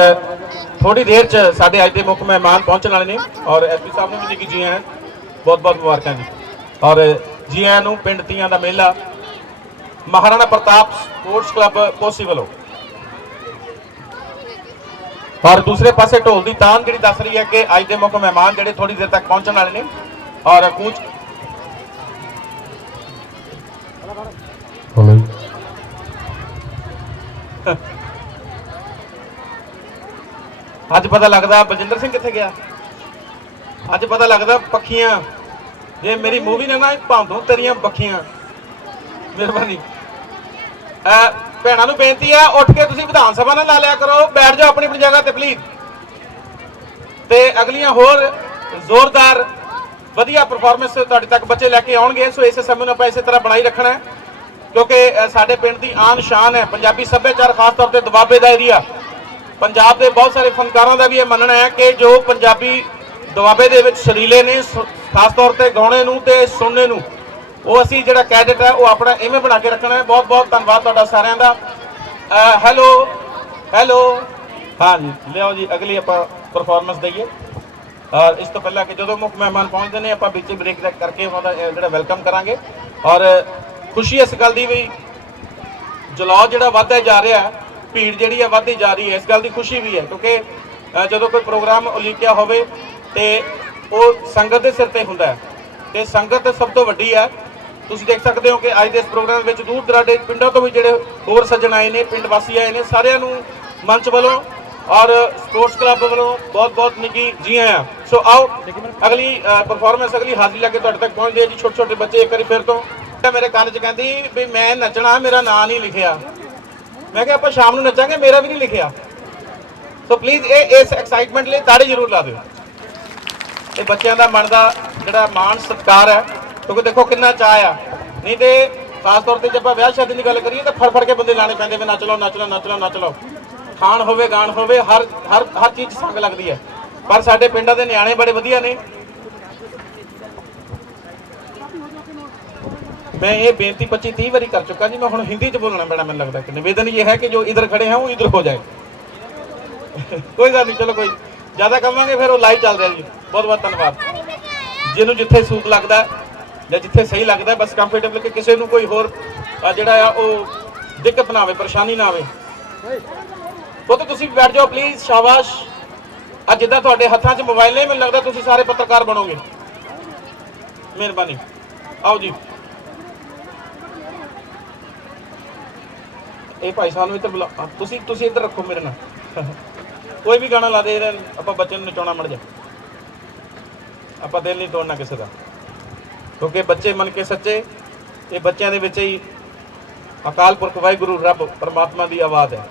ਥੋੜੀ ਦੇਰ ਚ ਸਾਡੇ ਅੱਜ ਦੇ ਮੁੱਖ ਮਹਿਮਾਨ ਪਹੁੰਚਣ ਵਾਲੇ ਨੇ। ਔਰ ਐਸਪੀ ਸਾਹਿਬ ਨੂੰ ਵੀ ਜੀ ਆਇਆਂ, ਬਹੁਤ ਬਹੁਤ ਮੁਬਾਰਕਾਂ ਜੀ। ਔਰ ਜੀ ਆਇਆਂ ਨੂੰ ਪਿੰਡ ਤੀਆਂ ਦਾ ਮੇਲਾ ਮਹਾਰਾਣਾ ਪ੍ਰਤਾਪ ਸਪੋਰਟਸ ਕਲੱਬ ਕੋਸੀ ਵੱਲੋਂ। ਔਰ ਦੂਸਰੇ ਪਾਸੇ ਢੋਲ ਦੀ ਤਾਨ ਜਿਹੜੀ ਦੱਸ ਰਹੀ ਹੈ ਕਿ ਅੱਜ ਦੇ ਮੁੱਖ ਮਹਿਮਾਨ ਜਿਹੜੇ ਥੋੜੀ ਦੇਰ ਤੱਕ ਪਹੁੰਚਣ ਵਾਲੇ ਨੇ। ਔਰ ਕੂਚ ਅੱਜ ਪਤਾ ਲੱਗਦਾ ਬਲਜਿੰਦਰ ਸਿੰਘ ਕਿੱਥੇ ਗਿਆ। ਅੱਜ ਪਤਾ ਲੱਗਦਾ ਪੱਖੀਆਂ, ਜੇ ਮੇਰੀ ਮੂਵੀ ਨੇ ਨਾ ਭਾਂਦੋਂ ਤੇਰੀਆਂ ਬੱਖੀਆਂ। ਮਿਹਰਬਾਨੀ। ਭੈਣਾਂ ਨੂੰ ਬੇਨਤੀ ਹੈ, ਉੱਠ ਕੇ ਤੁਸੀਂ ਵਿਧਾਨ ਸਭਾ ਨਾਲ ਲਾ ਲਿਆ ਕਰੋ, ਬੈਠ ਜਾਓ ਆਪਣੀ ਆਪਣੀ ਜਗ੍ਹਾ ਤੇ ਪਲੀਜ਼। ਤੇ ਅਗਲੀਆਂ ਹੋਰ ਜ਼ੋਰਦਾਰ ਵਧੀਆ ਪਰਫਾਰਮੈਂਸ ਤੁਹਾਡੇ ਤੱਕ ਬੱਚੇ ਲੈ ਕੇ ਆਉਣਗੇ। ਸੋ ਇਸੇ ਸਮੇਂ ਨੂੰ ਆਪਾਂ ਇਸੇ ਤਰ੍ਹਾਂ ਬਣਾਈ ਰੱਖਣਾ ਹੈ, ਕਿਉਂਕਿ ਸਾਡੇ ਪਿੰਡ ਦੀ ਆਨ ਸ਼ਾਨ ਹੈ ਪੰਜਾਬੀ ਸੱਭਿਆਚਾਰ, ਖਾਸ ਤੌਰ ਤੇ ਦੁਆਬੇ ਦਾ ਏਰੀਆ। ਪੰਜਾਬ ਦੇ ਬਹੁਤ ਸਾਰੇ ਫਨਕਾਰਾਂ ਦਾ ਵੀ ਇਹ ਮੰਨਣਾ ਹੈ ਕਿ ਜੋ ਪੰਜਾਬੀ ਦੁਆਬੇ ਦੇ ਵਿੱਚ ਸ਼ਰੀਲੇ ਨੇ, ਖਾਸ ਤੌਰ ਤੇ ਗਾਉਣੇ ਨੂੰ ਤੇ ਸੁਣਨੇ ਨੂੰ, ਉਹ ਅਸੀਂ ਜਿਹੜਾ ਕੈਡਟ ਹੈ ਉਹ ਆਪਣਾ ਇਵੇਂ ਬਣਾ ਕੇ ਰੱਖਣਾ ਹੈ। ਬਹੁਤ ਬਹੁਤ ਧੰਨਵਾਦ ਤੁਹਾਡਾ ਸਾਰਿਆਂ ਦਾ। ਹੈਲੋ ਹੈਲੋ, ਹਾਂ ਜੀ ਲਿਆਓ ਜੀ ਅਗਲੀ ਆਪਾਂ ਪਰਫਾਰਮੈਂਸ ਦਈਏ। ਔਰ ਇਸ ਤੋਂ ਪਹਿਲਾਂ ਕਿ ਜਦੋਂ ਮੁੱਖ ਮਹਿਮਾਨ ਪਹੁੰਚਦੇ ਨੇ ਆਪਾਂ ਵਿੱਚ ਬ੍ਰੇਕ ਕਰਕੇ ਉਹਨਾਂ ਦਾ ਜਿਹੜਾ ਵੈਲਕਮ ਕਰਾਂਗੇ। ਔਰ ਖੁਸ਼ੀ ਇਸ ਗੱਲ ਦੀ ਵੀ ਜਲਾਉ ਜਿਹੜਾ ਵੱਧਦਾ ਜਾ ਰਿਹਾ, ਭੀੜ ਜਿਹੜੀ ਆ ਵੱਧਦੀ ਜਾ ਰਹੀ ਹੈ, ਇਸ ਗੱਲ ਦੀ ਖੁਸ਼ੀ ਵੀ ਹੈ, ਕਿਉਂਕਿ ਜਦੋਂ ਕੋਈ ਪ੍ਰੋਗਰਾਮ ਉਲੀਕਿਆ ਹੋਵੇ ਤੇ ਉਹ ਸੰਗਤ ਦੇ ਸਿਰ ਤੇ ਹੁੰਦਾ ਹੈ ਤੇ ਸੰਗਤ ਸਭ ਤੋਂ ਵੱਡੀ ਹੈ। ਤੁਸੀਂ ਦੇਖ ਸਕਦੇ ਹੋ ਕਿ ਅੱਜ ਦੇ ਇਸ ਪ੍ਰੋਗਰਾਮ ਵਿੱਚ ਦੂਰ ਦਰਾਡੇ ਪਿੰਡਾਂ ਤੋਂ ਵੀ ਜਿਹੜੇ ਹੋਰ ਸੱਜਣ ਆਏ ਨੇ, ਪਿੰਡ ਵਾਸੀ ਆਏ ਨੇ, ਸਾਰਿਆਂ ਨੂੰ ਮੰਚ ਵੱਲੋਂ ਔਰ ਸਪੋਰਟਸ ਕਲੱਬ ਵੱਲੋਂ ਬਹੁਤ ਬਹੁਤ ਨਿੱਘੀ ਜੀ ਆਇਆਂ। ਸੋ ਆਓ ਅਗਲੀ ਪਰਫਾਰਮੈਂਸ, ਅਗਲੀ ਹਾਜ਼ਰੀ ਲੈ ਕੇ ਤੁਹਾਡੇ ਤੱਕ ਪਹੁੰਚਦੇ ਆ ਜੀ। ਛੋਟੇ ਛੋਟੇ ਬੱਚੇ ਇੱਕ ਵਾਰੀ ਫਿਰ ਤੋਂ ਮੇਰੇ ਕੰਨ 'ਚ ਕਹਿੰਦੀ ਵੀ ਮੈਂ ਨੱਚਣਾ, ਮੇਰਾ ਨਾਂ ਨਹੀਂ ਲਿਖਿਆ। ਮੈਂ ਕਿਹਾ ਆਪਾਂ ਸ਼ਾਮ ਨੂੰ ਨੱਚਾਂਗੇ, ਮੇਰਾ ਵੀ ਨਹੀਂ ਲਿਖਿਆ। ਸੋ ਪਲੀਜ਼ ਇਸ ਐਕਸਾਈਟਮੈਂਟ ਲਈ ਤਾੜੀ ਜ਼ਰੂਰ ਲਾ ਦਿਓ। ਇਹ ਬੱਚਿਆਂ ਦਾ ਮਨ ਦਾ ਜਿਹੜਾ ਮਾਣ ਸਤਿਕਾਰ ਹੈ, ਕਿਉਂਕਿ ਦੇਖੋ ਕਿੰਨਾ ਚਾਅ ਆ। ਨਹੀਂ ਤੇ ਖਾਸ ਤੌਰ ਤੇ ਜੇ ਆਪਾਂ ਵਿਆਹ ਸ਼ਾਦੀ ਦੀ ਗੱਲ ਕਰੀਏ ਤਾਂ ਫੜ ਫੜ ਕੇ ਬੰਦੇ ਲਾਣੇ ਪੈਂਦੇ ਵੀ ਨੱਚ ਲਓ ਨੱਚ ਲਓ ਨੱਚ ਲਓ ਨੱਚ ਲਓ। ਖਾਣ ਹੋਵੇ ਗਾਣ ਹੋਵੇ, ਹਰ ਹਰ ਹਰ ਚੀਜ਼ ਸੰਗ ਲੱਗਦੀ ਹੈ। ਪਰ ਸਾਡੇ ਪਿੰਡਾਂ ਦੇ ਨਿਆਣੇ ਬੜੇ ਵਧੀਆ ਨੇ। मैं ये बेनती 25-30 बारी कर चुका जी। मैं हम हिंदी च बोलना पैना। मैंने लगता है निवेदन ये है कि जो इधर खड़े हैं वो इधर हो जाए। कोई गल नहीं, चलो कोई ज़्यादा कहांगे फिर वो लाइव चल रहा जी। बहुत बहुत धन्यवाद। जिन्होंने जिथे सूट लगता है या जिथे सही लगता है, बस कंफर्टेबल कि किसी को कोई होर जिहड़ा आ दिक्कत ना आवे, परेशानी ना आवे। वो तो तुसीं बैठ जाओ प्लीज़, शाबाश। अज जिद्दां तुहाडे हत्थां च मोबाइल ने, मैनूं लगदा तुसीं सारे पत्रकार बनोगे। मेहरबानी, आओ जी। ये भाई साहब इधर बुला, तुसीं इधर रखो मेरे नाल। कोई भी गाना ला दे, आपां बच्चे नूं नचाउणा मड़ जा। आपां दिल नहीं तोड़ना किसी का, क्योंकि बच्चे मन के सच्चे। ये बच्चों के विच ही अकाल पुरख वाहिगुरू रब परमात्मा की आवाज़ है।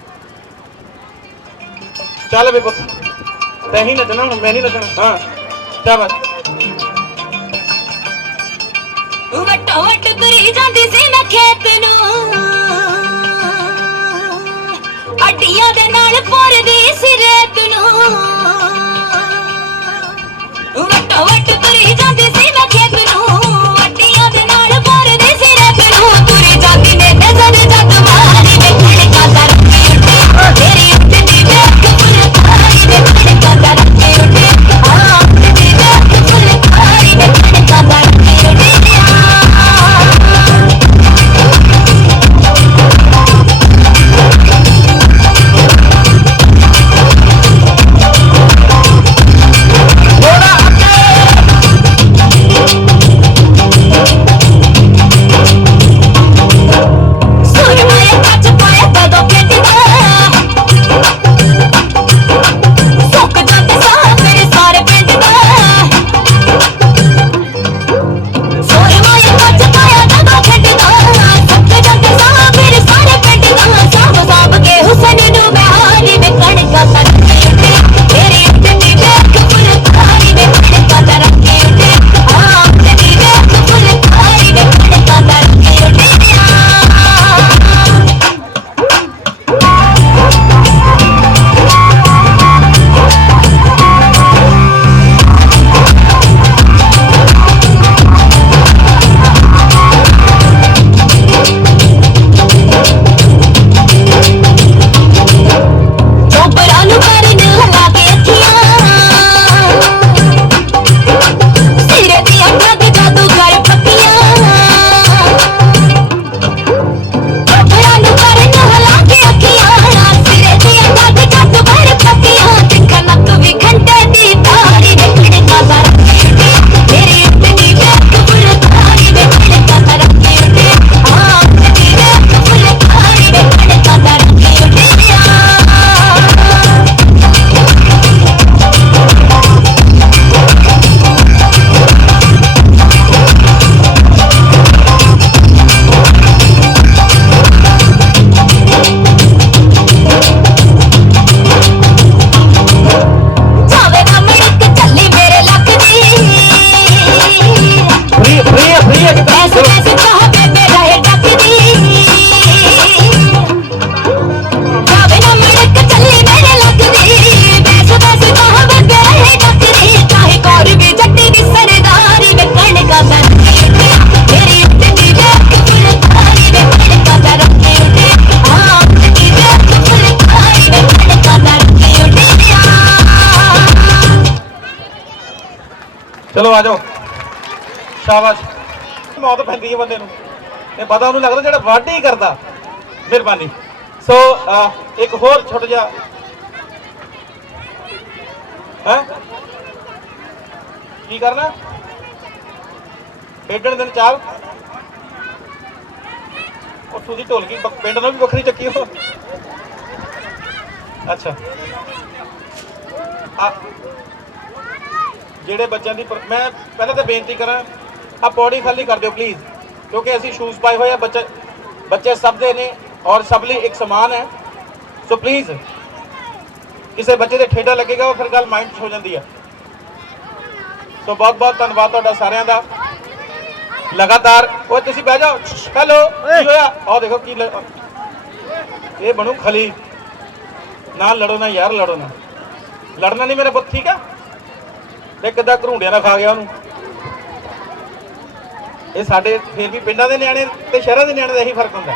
चल भी पुत, तैं ही नचना, मैं नहीं नचना। हाँ शाबाश। वटो वट तुरी जांदी सी मैं खेत नूं, अड्डियां दे नाल पोरदी सी रेत नूं। वटो वट तुरी जांदी सी मैं खेत नूं, अड्डियां दे नाल पोरदी सी रेत नूं। तुरी जांदी ने नजर जग मारी वे खड़का दर के उठे, तेरी उठदी वेख फुलकारी वे खड़का दर के उठे। हाँ उठदी वेख फुलकारी वे खड़का दर के उठे। ਚਲੋ ਆ ਜਾਓ, ਸ਼ਾਬਾਸ਼। ਮੌਤ ਪੈਂਦੀ ਹੈ ਬੰਦੇ ਨੂੰ, ਇਹ ਪਤਾ ਉਹਨੂੰ ਲੱਗਦਾ ਜਿਹੜਾ ਵੱਢ ਹੀ ਕਰਦਾ। ਮਿਹਰਬਾਨੀ। ਸੋ ਇੱਕ ਹੋਰ ਛੋਟਾ ਜਿਹਾ ਹੈ, ਕੀ ਕਰਨਾ? ਖੇਡਣ ਦਿਨ ਚਾਲ ਉੱਥੋਂ ਦੀ ਢੋਲਕੀ ਪਿੰਡ ਨਾਲ ਵੀ ਵੱਖਰੀ ਚੱਕੀ ਹੋ। ਅੱਛਾ, ਜਿਹੜੇ ਬੱਚਿਆਂ ਦੀ ਮੈਂ ਪਹਿਲਾਂ ਤਾਂ ਬੇਨਤੀ ਕਰਾਂ, ਆ ਪੌੜੀ ਖਾਲੀ ਕਰ ਦਿਓ ਪਲੀਜ਼, ਕਿਉਂਕਿ ਅਸੀਂ ਸ਼ੂਜ਼ ਪਾਏ ਹੋਏ ਆ। ਬੱਚੇ ਸਭ ਦੇ ਨੇ ਔਰ ਸਭ ਲਈ ਇੱਕ ਸਮਾਨ ਹੈ। ਸੋ ਪਲੀਜ਼, ਕਿਸੇ ਬੱਚੇ ਦੇ ਠੇਡਾ ਲੱਗੇਗਾ ਉਹ ਫਿਰ ਗੱਲ ਮਾਈਂਡ 'ਚ ਹੋ ਜਾਂਦੀ ਹੈ। ਸੋ ਬਹੁਤ ਬਹੁਤ ਧੰਨਵਾਦ ਤੁਹਾਡਾ ਸਾਰਿਆਂ ਦਾ। ਲਗਾਤਾਰ ਉਹ ਤੁਸੀਂ ਬਹਿ ਜਾਓ। ਹੈਲੋ, ਕੀ ਹੋਇਆ? ਆਹ ਦੇਖੋ ਕੀ ਇਹ ਬਣੂ ਖਲੀ। ਨਾ ਲੜੋ ਨਾ ਯਾਰ, ਲੜੋ ਨਾ, ਲੜਨਾ ਨਹੀਂ ਮੇਰਾ ਪੁੱਤ, ਠੀਕ ਆ? ਤੇ ਕਿੱਦਾਂ ਘਰੂੰਡਿਆਂ ਨਾਲ ਖਾ ਗਿਆ ਉਹਨੂੰ। ਇਹ ਸਾਡੇ ਫਿਰ ਵੀ ਪਿੰਡਾਂ ਦੇ ਨਿਆਣੇ ਤੇ ਸ਼ਹਿਰਾਂ ਦੇ ਨਿਆਣੇ ਦਾ ਇਹੀ ਫਰਕ ਹੁੰਦਾ।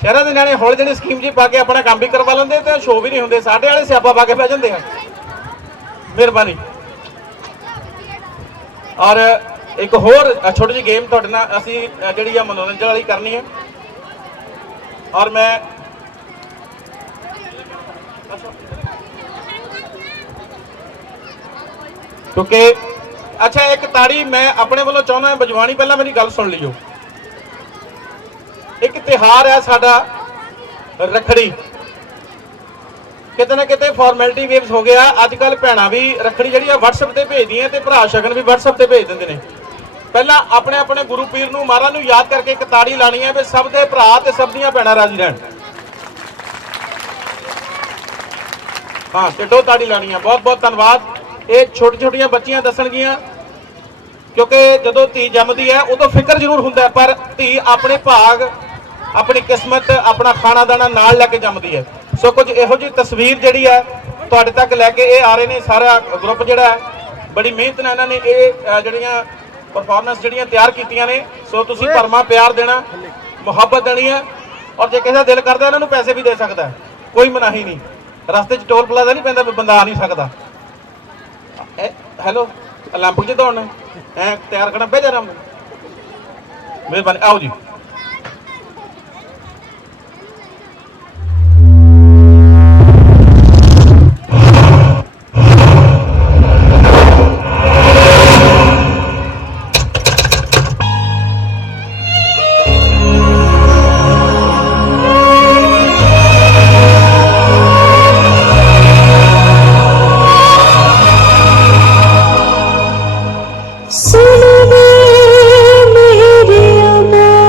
ਸ਼ਹਿਰਾਂ ਦੇ ਨਿਆਣੇ ਹੌਲੀ ਜਿਹੀ ਸਕੀਮ ਜੀ ਪਾ ਕੇ ਆਪਣਾ ਕੰਮ ਵੀ ਕਰਵਾ ਲੈਂਦੇ ਤੇ ਸ਼ੋਅ ਵੀ ਨਹੀਂ ਹੁੰਦੇ। ਸਾਡੇ ਵਾਲੇ ਸਿਆਪਾ ਪਾ ਕੇ ਬਹਿ ਜਾਂਦੇ ਆ। ਮਿਹਰਬਾਨੀ। ਔਰ ਇੱਕ ਹੋਰ ਛੋਟੀ ਜਿਹੀ ਗੇਮ ਤੁਹਾਡੇ ਨਾਲ ਅਸੀਂ ਜਿਹੜੀ ਆ ਮਨੋਰੰਜਨ ਵਾਲੀ ਕਰਨੀ ਹੈ। ਔਰ ਮੈਂ ਕਿਉਂਕਿ ਅੱਛਾ, ਇੱਕ ਤਾੜੀ ਮੈਂ ਆਪਣੇ ਵੱਲੋਂ ਚਾਹੁੰਦਾ ਵਜਵਾਣੀ। ਪਹਿਲਾਂ ਮੇਰੀ ਗੱਲ ਸੁਣ ਲਿਓ। ਇੱਕ ਤਿਉਹਾਰ ਹੈ ਸਾਡਾ ਰੱਖੜੀ। ਕਿਤੇ ਨਾ ਕਿਤੇ ਫਾਰਮੈਲਿਟੀ ਵੇਵਸ ਹੋ ਗਿਆ। ਅੱਜ ਕੱਲ ਭੈਣਾਂ ਵੀ ਰੱਖੜੀ ਜਿਹੜੀ ਆ WhatsApp ਤੇ ਭੇਜਦੀਆਂ ਤੇ ਭਰਾ ਸ਼ਗਨ ਵੀ WhatsApp ਤੇ ਭੇਜ ਦਿੰਦੇ ਨੇ। ਪਹਿਲਾਂ ਆਪਣੇ ਆਪਣੇ ਗੁਰੂ ਪੀਰ ਨੂੰ ਮਹਾਰਾਜ ਨੂੰ ਯਾਦ ਕਰਕੇ ਇੱਕ ਤਾੜੀ ਲਾਣੀ ਹੈ ਵੀ ਸਭ ਦੇ ਭਰਾ ਤੇ ਸਭ ਦੀਆਂ ਭੈਣਾਂ ਰਾਜੀ ਰਹਿਣ। ਹਾਂ, ਢਿੱਡੋਂ ਤਾੜੀ ਲਾਣੀ ਹੈ। ਬਹੁਤ ਬਹੁਤ ਧੰਨਵਾਦ। ਇਹ ਛੋਟੀ ਛੋਟੀਆਂ ਬੱਚੀਆਂ ਦੱਸਣਗੀਆਂ, ਕਿਉਂਕਿ ਜਦੋਂ ਧੀ ਜੰਮਦੀ ਹੈ ਉਦੋਂ ਫਿਕਰ ਜ਼ਰੂਰ ਹੁੰਦਾ, ਪਰ ਧੀ ਆਪਣੇ ਭਾਗ, ਆਪਣੀ ਕਿਸਮਤ, ਆਪਣਾ ਖਾਣਾ ਦਾਣਾ ਨਾਲ ਲੈ ਕੇ ਜੰਮਦੀ ਹੈ। ਸੋ ਕੁਝ ਇਹੋ ਜਿਹੀ ਤਸਵੀਰ ਜਿਹੜੀ ਹੈ ਤੁਹਾਡੇ ਤੱਕ ਲੈ ਕੇ ਇਹ ਆ ਰਹੇ ਨੇ। ਸਾਰਾ ਗਰੁੱਪ ਜਿਹੜਾ ਹੈ ਬੜੀ ਮਿਹਨਤ ਨਾਲ ਇਹਨਾਂ ਨੇ ਇਹ ਜਿਹੜੀਆਂ ਪਰਫਾਰਮੈਂਸ ਜਿਹੜੀਆਂ ਤਿਆਰ ਕੀਤੀਆਂ ਨੇ। ਸੋ ਤੁਸੀਂ ਭਰਮਾ ਪਿਆਰ ਦੇਣਾ, ਮੁਹੱਬਤ ਦੇਣੀ ਹੈ। ਔਰ ਜੇ ਕਿਸੇ ਦਾ ਦਿਲ ਕਰਦਾ ਇਹਨਾਂ ਨੂੰ ਪੈਸੇ ਵੀ ਦੇ ਸਕਦਾ, ਕੋਈ ਮਨਾਹੀ ਨਹੀਂ। ਰਸਤੇ 'ਚ ਟੋਲ ਪਲਾਜ਼ਾ ਨਹੀਂ ਪੈਂਦਾ ਵੀ ਬੰਦਾ ਆ ਨਹੀਂ ਸਕਦਾ। ਹੈਲੋ, 올림픽 'ਚ ਦੌੜਨਾ ਐ ਤਿਆਰ ਕਰਨਾ, ਬਹਿ ਜਾ ਆਰਾਮ ਨਾਲ। ਮਿਹਰਬਾਨੀ, ਆਓ ਜੀ। सुन वे मेरे माँ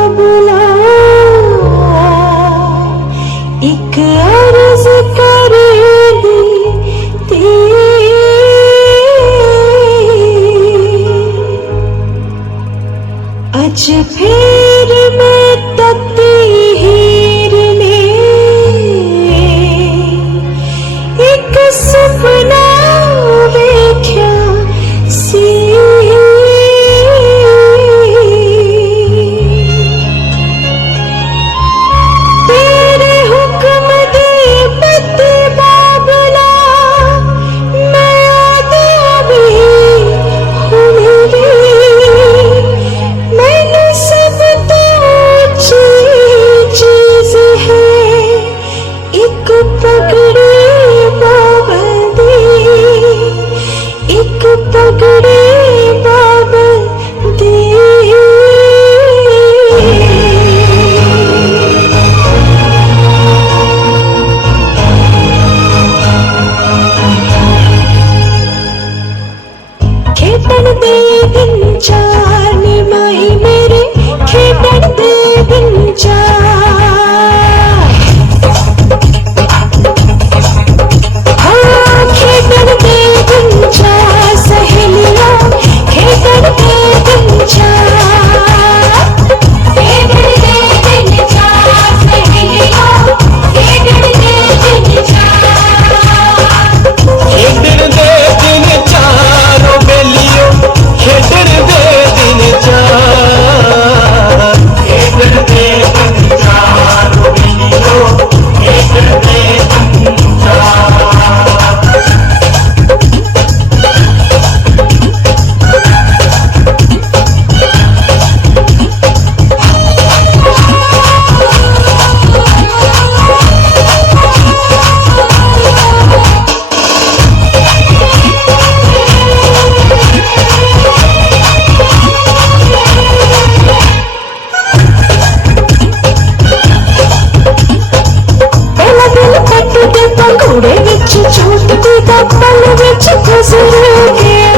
पंघूड़े विच छूटदी दा पल विच गुजर गया।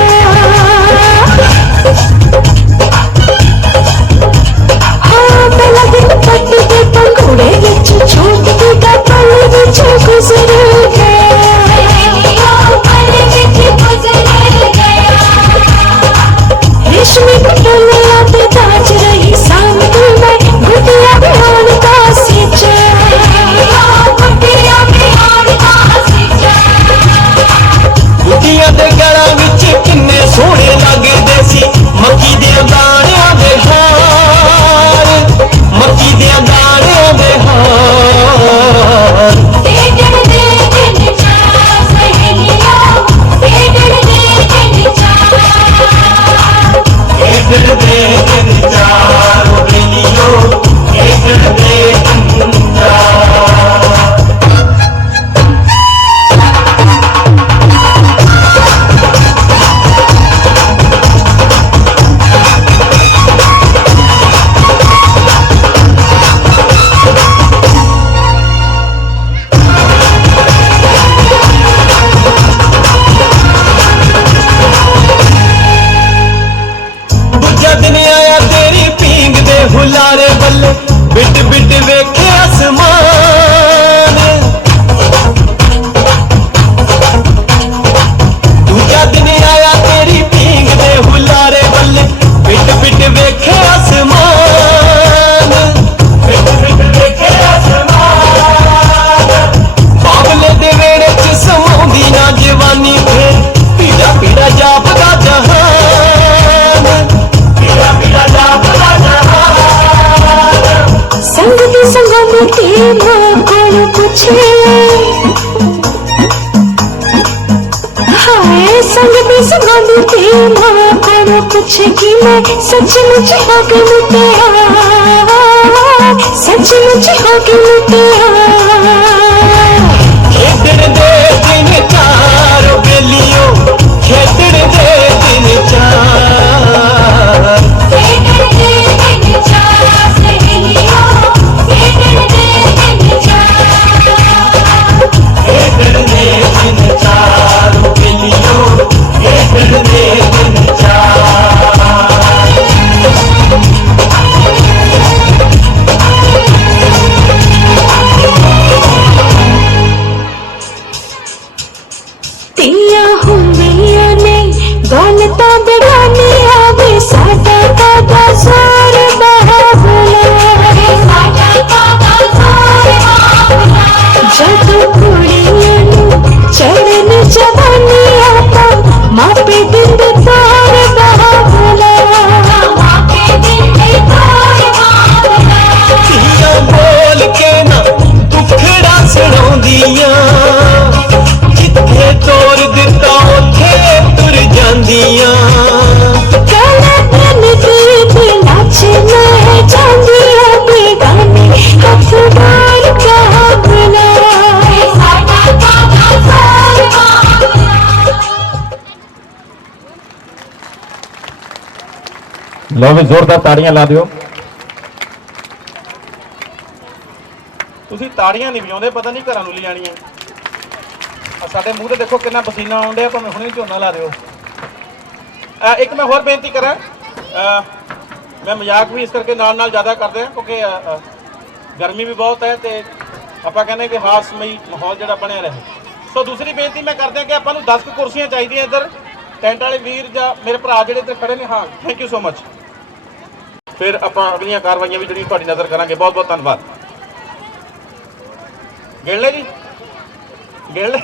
हाँ पहला दिन पटदे पंघूड़े विच छूटदी दा पल विच गुजर गया। पल विच गुजर गया। रेशमी पटोलिया ते ताज रही सामने मैं गुटिया बिहान का सींचा। गुटिया दे गला विच किन्ने सोहणे लगदे सी मक्की दे दाणियां दे हार, मक्की दे दाणियां दे हार। हुलारे बल्ले बिट बिट वेखे आसमान। दूजा दिन आया तेरी पींग दे हुलारे बल्ले बिट बिट वेखे आसमान। बिट बिट वेखे आसमान। बाबले दे वेड़े च समाउंदी ना जवानी फिर पीड़ा पीड़ा जापदा जहान। पीड़ा पीड़ा जापदा जहान। संग दी संगों की मां कोल पूछे। हाय संग दी संगों की मां कोल पूछे कि मैं सचमुच हो गई तेरा। सचमुच हो गई तेरा। खेतड़ दे दिन चार बेलियो खेतड़ दे दिन चार। खेतड़ दे दिन चार सहेलियों खेतड़ दे दिन चार। खेतड़ दे दिन चार बेलियो खेतड़ दे दिन चार। तिया हुंदियां ने दौलतां बढ़ानियां वे साडा कादा जोर बाबुला। साडा कादा जोर बाबुला। जदों कुड़ियां नूं चढ़न जवानियां तां मापे दिंदे तोर बाबुला। मापे दिंदे तोर बाबुला। तिया बोल के ना दुखड़ा सुणाउंदियां जिथे तोर दिता उथे तुर जांदियां। काला दिन दी नाच मैं जांदियां बेगाने हथ बार बाबुला। साडा कादा जोर बाबुला। लो भी जोरदार ताड़ियां ला दियो। ਤੁਸੀਂ ਤਾੜੀਆਂ ਨਹੀਂ ਵਜਾਉਂਦੇ, ਪਤਾ ਨਹੀਂ ਘਰਾਂ ਨੂੰ ਲਿਜਾਣੀਆਂ। ਆ ਸਾਡੇ ਮੂੰਹ ਤੇ ਦੇਖੋ ਕਿੰਨਾ ਪਸੀਨਾ ਆਉਣ ਡਿਆ, ਭਾਵੇਂ ਹੁਣੇ ਝੋਨਾ ਲਾ ਦਿਓ। ਇੱਕ ਮੈਂ ਹੋਰ ਬੇਨਤੀ ਕਰਾਂ, ਮੈਂ ਮਜ਼ਾਕ ਵੀ ਇਸ ਕਰਕੇ ਨਾਲ ਨਾਲ ਜ਼ਿਆਦਾ ਕਰਦੇ ਹਾਂ ਕਿਉਂਕਿ ਗਰਮੀ ਵੀ ਬਹੁਤ ਹੈ ਤੇ ਆਪਾਂ ਕਹਿੰਦੇ ਕਿ ਹਾਸਮਈ ਮਾਹੌਲ ਜਿਹੜਾ ਬਣਿਆ ਰਹੇ। ਸੋ ਦੂਸਰੀ ਬੇਨਤੀ ਮੈਂ ਕਰਦੇ ਕਿ ਆਪਾਂ ਨੂੰ 10 ਕੁਰਸੀਆਂ ਚਾਹੀਦੀਆਂ ਇੱਧਰ, ਟੈਂਟ ਵਾਲੇ ਵੀਰ ਜਾਂ ਮੇਰੇ ਭਰਾ ਜਿਹੜੇ ਇੱਧਰ ਖੜੇ ਨੇ। ਹਾਂ, ਥੈਂਕ ਯੂ ਸੋ ਮਚ। ਫਿਰ ਆਪਾਂ ਅਗਲੀਆਂ ਕਾਰਵਾਈਆਂ ਵੀ ਜਿਹੜੀਆਂ ਤੁਹਾਡੀ ਨਜ਼ਰ ਕਰਾਂਗੇ। ਬਹੁਤ ਬਹੁਤ ਧੰਨਵਾਦ। गिण ले जी, गिण ले।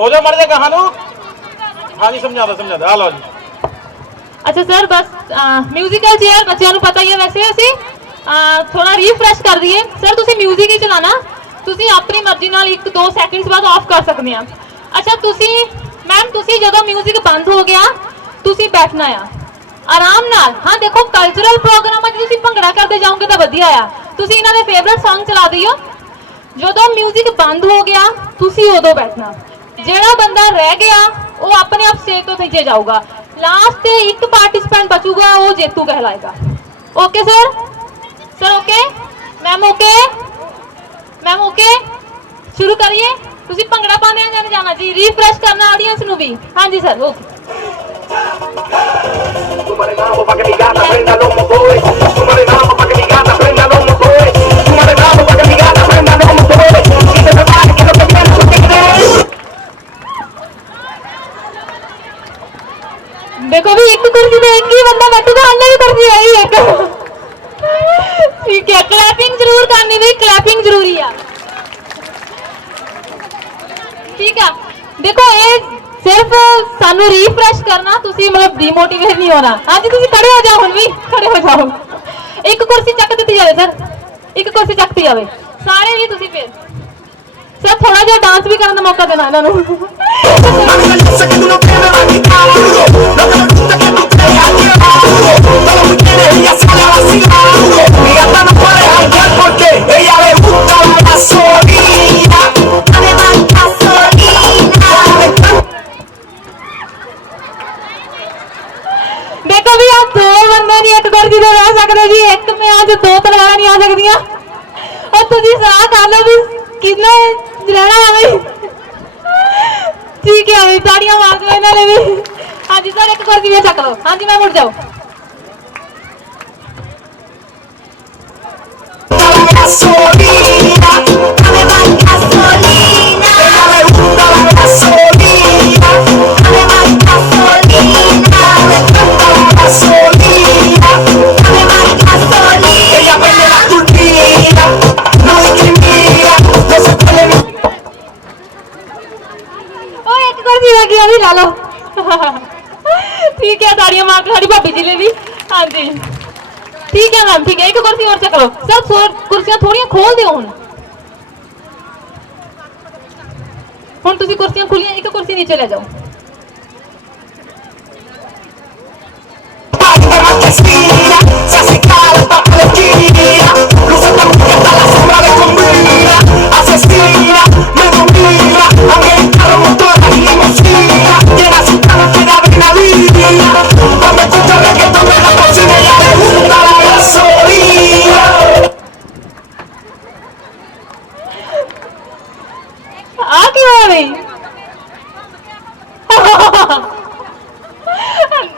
हो जाओ मर जाए कहानू। हाँ जी, समझा दो आ लो जी। अच्छा सर, बस म्यूजिकल चेयर बच्चों को पता ही है। वैसे ਅਸੀਂ थोड़ा रीफ्रेश कर दिए सर। ਤੁਸੀਂ म्यूजिक ही चलाना, ਤੁਸੀਂ ਆਪਣੀ ਮਰਜ਼ੀ ਨਾਲ 1-2 ਸੈਕਿੰਡਸ ਬਾਅਦ ਆਫ ਕਰ ਸਕਦੇ ਆ। ਅੱਛਾ ਤੁਸੀਂ ਮੈਮ, ਤੁਸੀਂ ਜਦੋਂ म्यूजिक ਬੰਦ ਹੋ ਗਿਆ ਤੁਸੀਂ ਬੈਠਣਾ ਆ ਆਰਾਮ ਨਾਲ। ਹਾਂ ਦੇਖੋ, ਕਲਚਰਲ ਪ੍ਰੋਗਰਾਮਾਂ 'ਚ ਤੁਸੀਂ ਭੰਗੜਾ ਕਰਦੇ ਜਾਓਗੇ ਤਾਂ ਵਧੀਆ ਆ। ਤੁਸੀਂ ਇਹਨਾਂ ਦੇ ਫੇਵਰਿਟ Song ਚਲਾ ਦਿਓ। ਜਦੋਂ म्यूजिक ਬੰਦ ਹੋ ਗਿਆ ਤੁਸੀਂ ਉਦੋਂ ਬੈਠਣਾ। ਜਿਹੜਾ ਬੰਦਾ ਰਹਿ ਗਿਆ ਉਹ ਆਪਣੇ ਆਪ ਸਟੇਜ ਤੋਂ ਨੀਚੇ ਜਾਊਗਾ। ਲਾਸਟ ਤੇ ਇੱਕ ਪਾਰਟਿਸਿਪੈਂਟ ਬਚੂਗਾ, ਉਹ ਜੇਤੂ कहलाएगा। Okay sir? Sir okay? Ma'am okay? Ma'am okay? शुरू करिए ਤੁਸੀਂ ਭੰਗੜਾ ਪਾਉਂਦੇ ਆ ਜਾਂ ਜਾਣਾ ਜੀ ਰੀਫਰੈਸ਼ ਕਰਨਾ ਆਡੀਅנס ਨੂੰ ਵੀ ਹਾਂਜੀ ਸਰ ਓਕੇ देखो भी एक कुर्सी पे एक ही बंदा बैठूगा अंदर भी कुर्सी है ही एक ठीक है क्लैपिंग जरूर करनी भी क्लैपिंग जरूरी है ठीक है देखो ये सिर्फ सानू रिफ्रेश करना तुसी मतलब डिमोटिवेट नहीं होना हाँ जी तुसी खड़े हो जाओ हुण भी खड़े हो जाओ एक कुर्सी चक दी जाए सर एक कुर्सी चकती जाए सारे भी तुसी फिर सर थोड़ा जिहा डांस भी करने का मौका देना इन्होंने देखो भी आप दो बंदे नहीं एक कुर्सी पे रह सकते जी एक में आज दो तलवारां नहीं आ सकदियां और तुसी सलाह कर लो भी कितना रहना है भाई ठीक है भाई ताड़ियां मार दो इन्होंने भी हाँ जी सर एक कुर्सी पे चक लो हाँ जी मैं मुड़ जाओ ला लो ठीक है ताड़ियां मार के साड़ी भाभी जी ने भी हाँ जी ठीक है मैम ठीक है एक कुर्सी और चक लो सर कुर्सियां थोड़ी खोल दियो हुण तुसी कुर्सियां खुलियां एक कुर्सी नीचे ले जाओ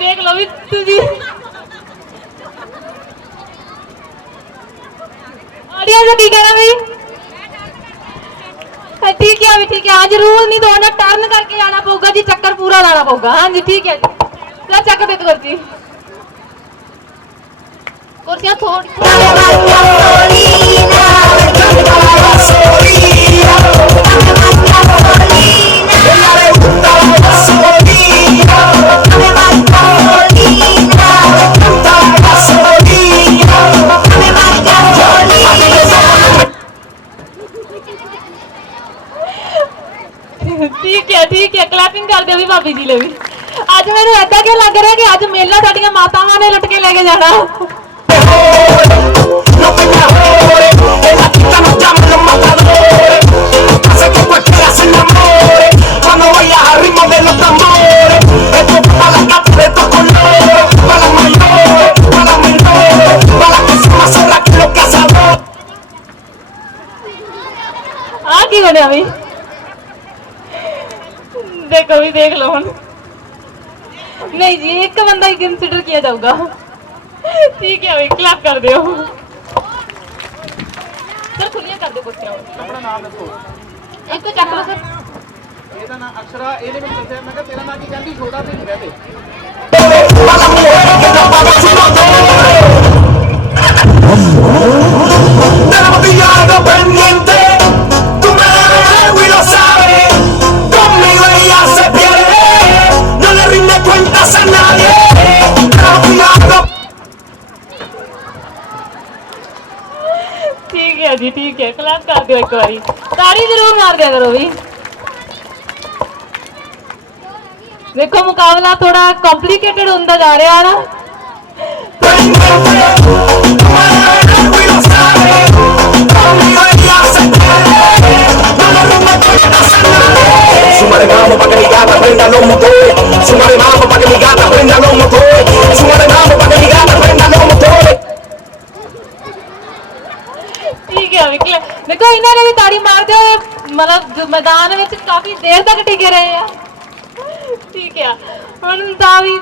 देख लो भी तुझी ऑडियंस की कहना भाई ठीक है अभी ठीक है आज रूल नहीं दौड़ना टर्न करके जाना पड़ेगा जी चक्कर पूरा लाना पड़ेगा हाँ जी ठीक है जी चक्कर देख कुर्सी कुर्सियां ठीक है क्लैपिंग कर दो भी भाभी जी ले भी आज मैंने ऐसा क्या लग रहा है कि आज मेला साडियां मातावां ने लुट के लेके जाना आ की होने अभी देखो भी देख लो हम नहीं जी एक बंदा ही कंसिडर किया जाऊगा ठीक है भाई क्लैप कर दियो सर खुलियां कर दो कुर्सियां अपना नाम दसो एक तो चक लो सर ਇਹਦਾ ਨਾਮ ਅਕਸ਼ਰਾ ਇਹਦੇ ਵਿੱਚ ਦੱਸਿਆ ਮੈਂ ਕਿਹਾ ਤੇਰਾ ਨਾਮ ਕੀ ਕਹਿੰਦੀ ਛੋਟਾ ਤੇ ਨਹੀਂ ਕਹਦੇ ठीक है जी ठीक है क्लैप कर दो एक बारी ताड़ी जरूर मार दिया करो भी देखो मुकाबला थोड़ा कॉम्प्लिकेटेड होता जा रहा है ना ठीक है देखो इन्होंने भी ताड़ी मार दो मतलब मैदान में काफी देर तक टिके रहे हैं। ठीक है, हुण ਤਾਂ ਵੀ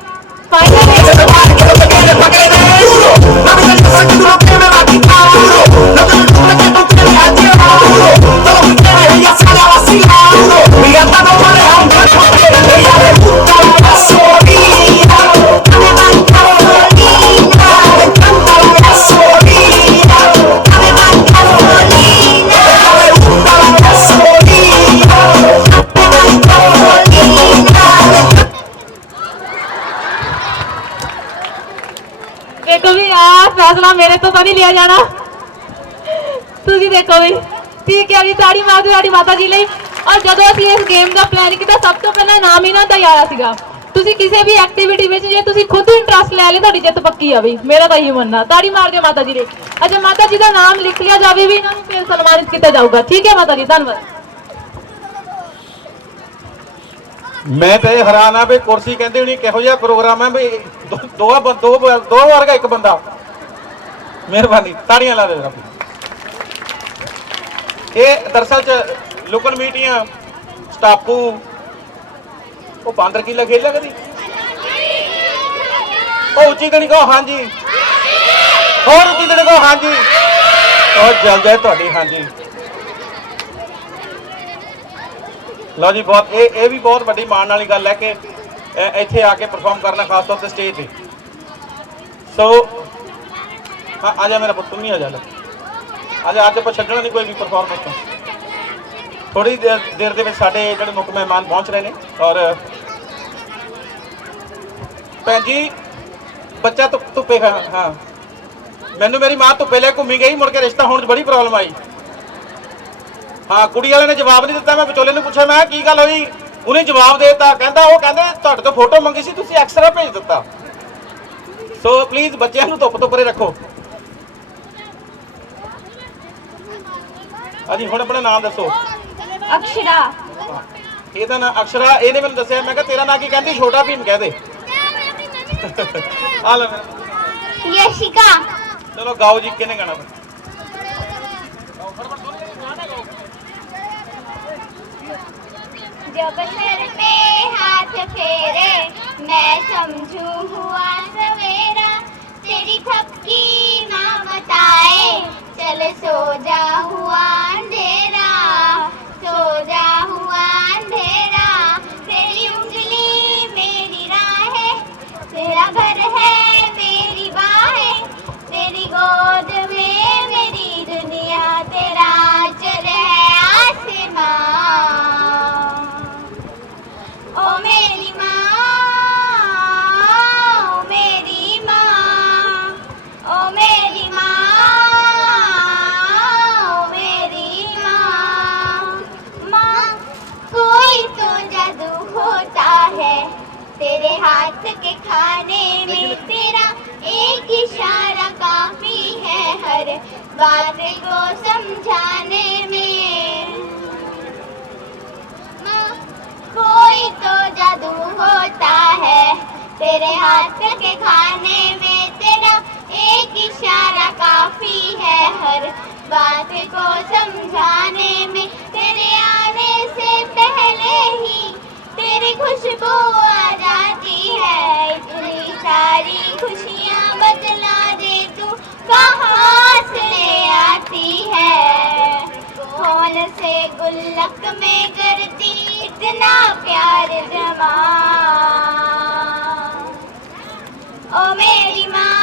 देखो भी फैसला मेरे तो नहीं लिया जाना, तुसी देखो भी। ठीक है जी, ताड़ी मार दो साडी माता जी ਲਈ। और ਜਦੋਂ ਅਸੀਂ ਇਸ ਗੇਮ ਦਾ ਪਲਾਨ ਕੀਤਾ ਸਭ ਤੋਂ ਪਹਿਲਾਂ ਇਨਾਮ ਇਹਨਾਂ ਦਾ ਆਇਆ ਸੀਗਾ। ਤੁਸੀਂ ਕਿਸੇ ਵੀ ਐਕਟੀਵਿਟੀ ਵਿੱਚ ਜੇ ਤੁਸੀਂ ਖੁਦ ਇੰਟਰਸਟ ਲੈ ਲੇ ਤੁਹਾਡੀ ਜਿੱਤ ਪੱਕੀ ਆ ਵੀ, ਮੇਰਾ ਤਾਂ ਇਹੀ ਮੰਨਣਾ। ਤਾੜੀ ਮਾਰ ਦਿਓ ਮਾਤਾ ਜੀ ਲਈ। ਅੱਛਾ, ਮਾਤਾ ਜੀ ਦਾ ਨਾਮ ਲਿਖ ਲਿਆ ਜਾਵੇ ਵੀ ਇਹਨਾਂ ਨੂੰ ਫਿਰ ਸਨਮਾਨਿਤ ਕੀਤਾ ਜਾਊਗਾ। ਠੀਕ ਹੈ ਮਾਤਾ ਜੀ, ਧੰਨਵਾਦ। मैं तो ये हैरान हाँ भी कुर्सी कहते नहीं किहो जिहा प्रोग्राम है भी दो वर्गा एक बंदा। मेहरबानी, ताड़ियां ला दे। ये दरअसल च लुकन मीटियां स्टापू वो बांदर की खेल लिया कभी उची तो नहीं कहो हाँ जी, और उची तो नहीं कहो हाँ जी, और जल जाए थोड़ी हाँ जी। लो जी, बहुत ये भी बहुत बड़ी माण वाली गल है कि इत्थे आके परफॉर्म करना, खास तौर पर स्टेज पे। सो हाँ, आ जा मेरा पुत्त, तुम ही आ जा। अज आप छड्डना नहीं कोई भी परफॉर्मेंस तो। थोड़ी देर के साडे जिहड़े मुख मेहमान पहुँच रहे हैं। और भैन जी बच्चा धुप्पे खा, हाँ मैनू मेरी मां धुप्पे ले घूमी गई, मुड़ के रिश्ता होने बड़ी प्रॉब्लम आई। हाँ, कुड़ी वाले ने जवाब नहीं दिता। मैं विचोले ने पूछा मैं की गल हुई, उन्हें जवाब देता, कहता वो कहते तुहाडे तो फोटो मंगी सी, तुसीं एक्सरा भेज दिता। सो प्लीज बच्चों को धुप तो परे रखो। हाँ जी, हुण अपना नाम दसो। अक्षरा। ਇਹਦਾ ਨਾਂ ਅਕਸ਼ਰਾ। ਇਹਨੇ ਮੈਨੂੰ ਦੱਸਿਆ, ਮੈਂ ਕਿਹਾ ਤੇਰਾ ਨਾਂ ਕੀ? ਕਹਿੰਦੀ ਛੋਟਾ ਭੀਮ ਕਹਿ ਦੇ। ਆ ਲੈ यशिका। ਚਲੋ ਗਾਓ ਜੀ, ਕਿਹਨੇ ਗਾਣਾ? जब सर पे हाथ फेरे मैं समझू हुआ सवेरा, तेरी थपकी माँ बताए चल सो जा हुआ अंधेरा, सो जा हुआ अंधेरा। तेरी उंगली मेरी राहें, तेरा घर है मेरी बाहें, तेरी गोद में मेरी दुनिया, तेरा चल है आसमां। ओ मेरी माँ, ओ मेरी माँ, ओ मेरी माँ, ओ मेरी माँ। माँ, कोई तो जादू होता है तेरे हाथ के खाने में, तेरा एक इशारा काफी है हर बात को समझाने में। कोई तो जादू होता है तेरे हाथ के खाने में, तेरा एक इशारा काफी है हर बात को समझाने में। तेरे आने से पहले ही तेरी खुशबू आ जाती है, इतनी सारी खुशियाँ बदला दे तू कहाँ से आती है। कौन से गुल्लक में करती इतना प्यार जमा, ओ मेरी माँ,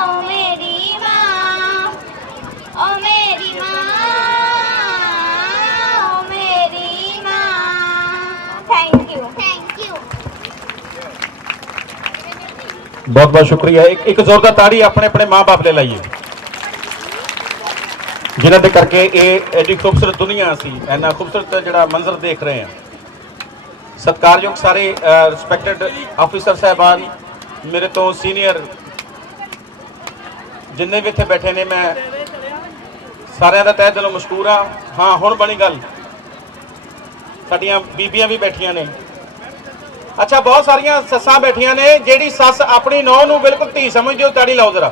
ओ मेरी माँ, ओ मेरी माँ, ओ मेरी माँ। Thank you, thank you. बहुत बहुत शुक्रिया। एक जोरदार ताड़ी अपने अपने माँ बाप ले लाइए, जिन्होंने करके ये एडी खूबसूरत दुनिया असी इन्ना खूबसूरत जिहड़ा मंजर देख रहे हैं। सत्कारयोग सारे रिस्पैक्टेड ऑफिसर साहबान, मेरे तो सीनियर जिन्ने भी इत्थे बैठे ने, मैं सारिਆਂ ਦਾ तह दिलों मशकूर हाँ। हाँ हुण बनी गल, साडियां बीबियां भी बैठियां ने। अच्छा, बहुत सारियां सस्सां बैठियां ने, जिहड़ी सस अपनी नौं नूं बिल्कुल धी समझदी हो, ताड़ी लाओ जरा।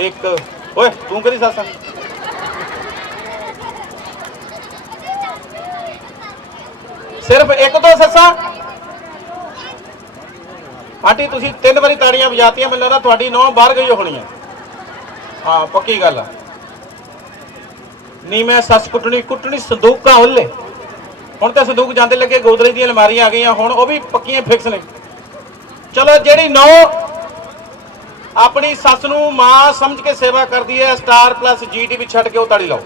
एक ओए तू करी सस सिर्फ एक दो सस्सा आंटी तुसी 3 बारी ताड़ियां बजातियां, मैनूं लगदा तुहाडी नौं बाहर गई होनी है। हाँ पक्की गल आ। नी मैं सस कुटनी कुटनी संदूकां ओले, हुण तो संदूक जांदे लगे, गोदरेज दी अलमारियां आ गई, हुण वो भी पक्कियां फिक्स ने। चलो जिहड़ी नौ अपनी सस नूं मां समझ के सेवा करदी है, स्टार प्लस GTV छड्ड के वो ताड़ी लाओ।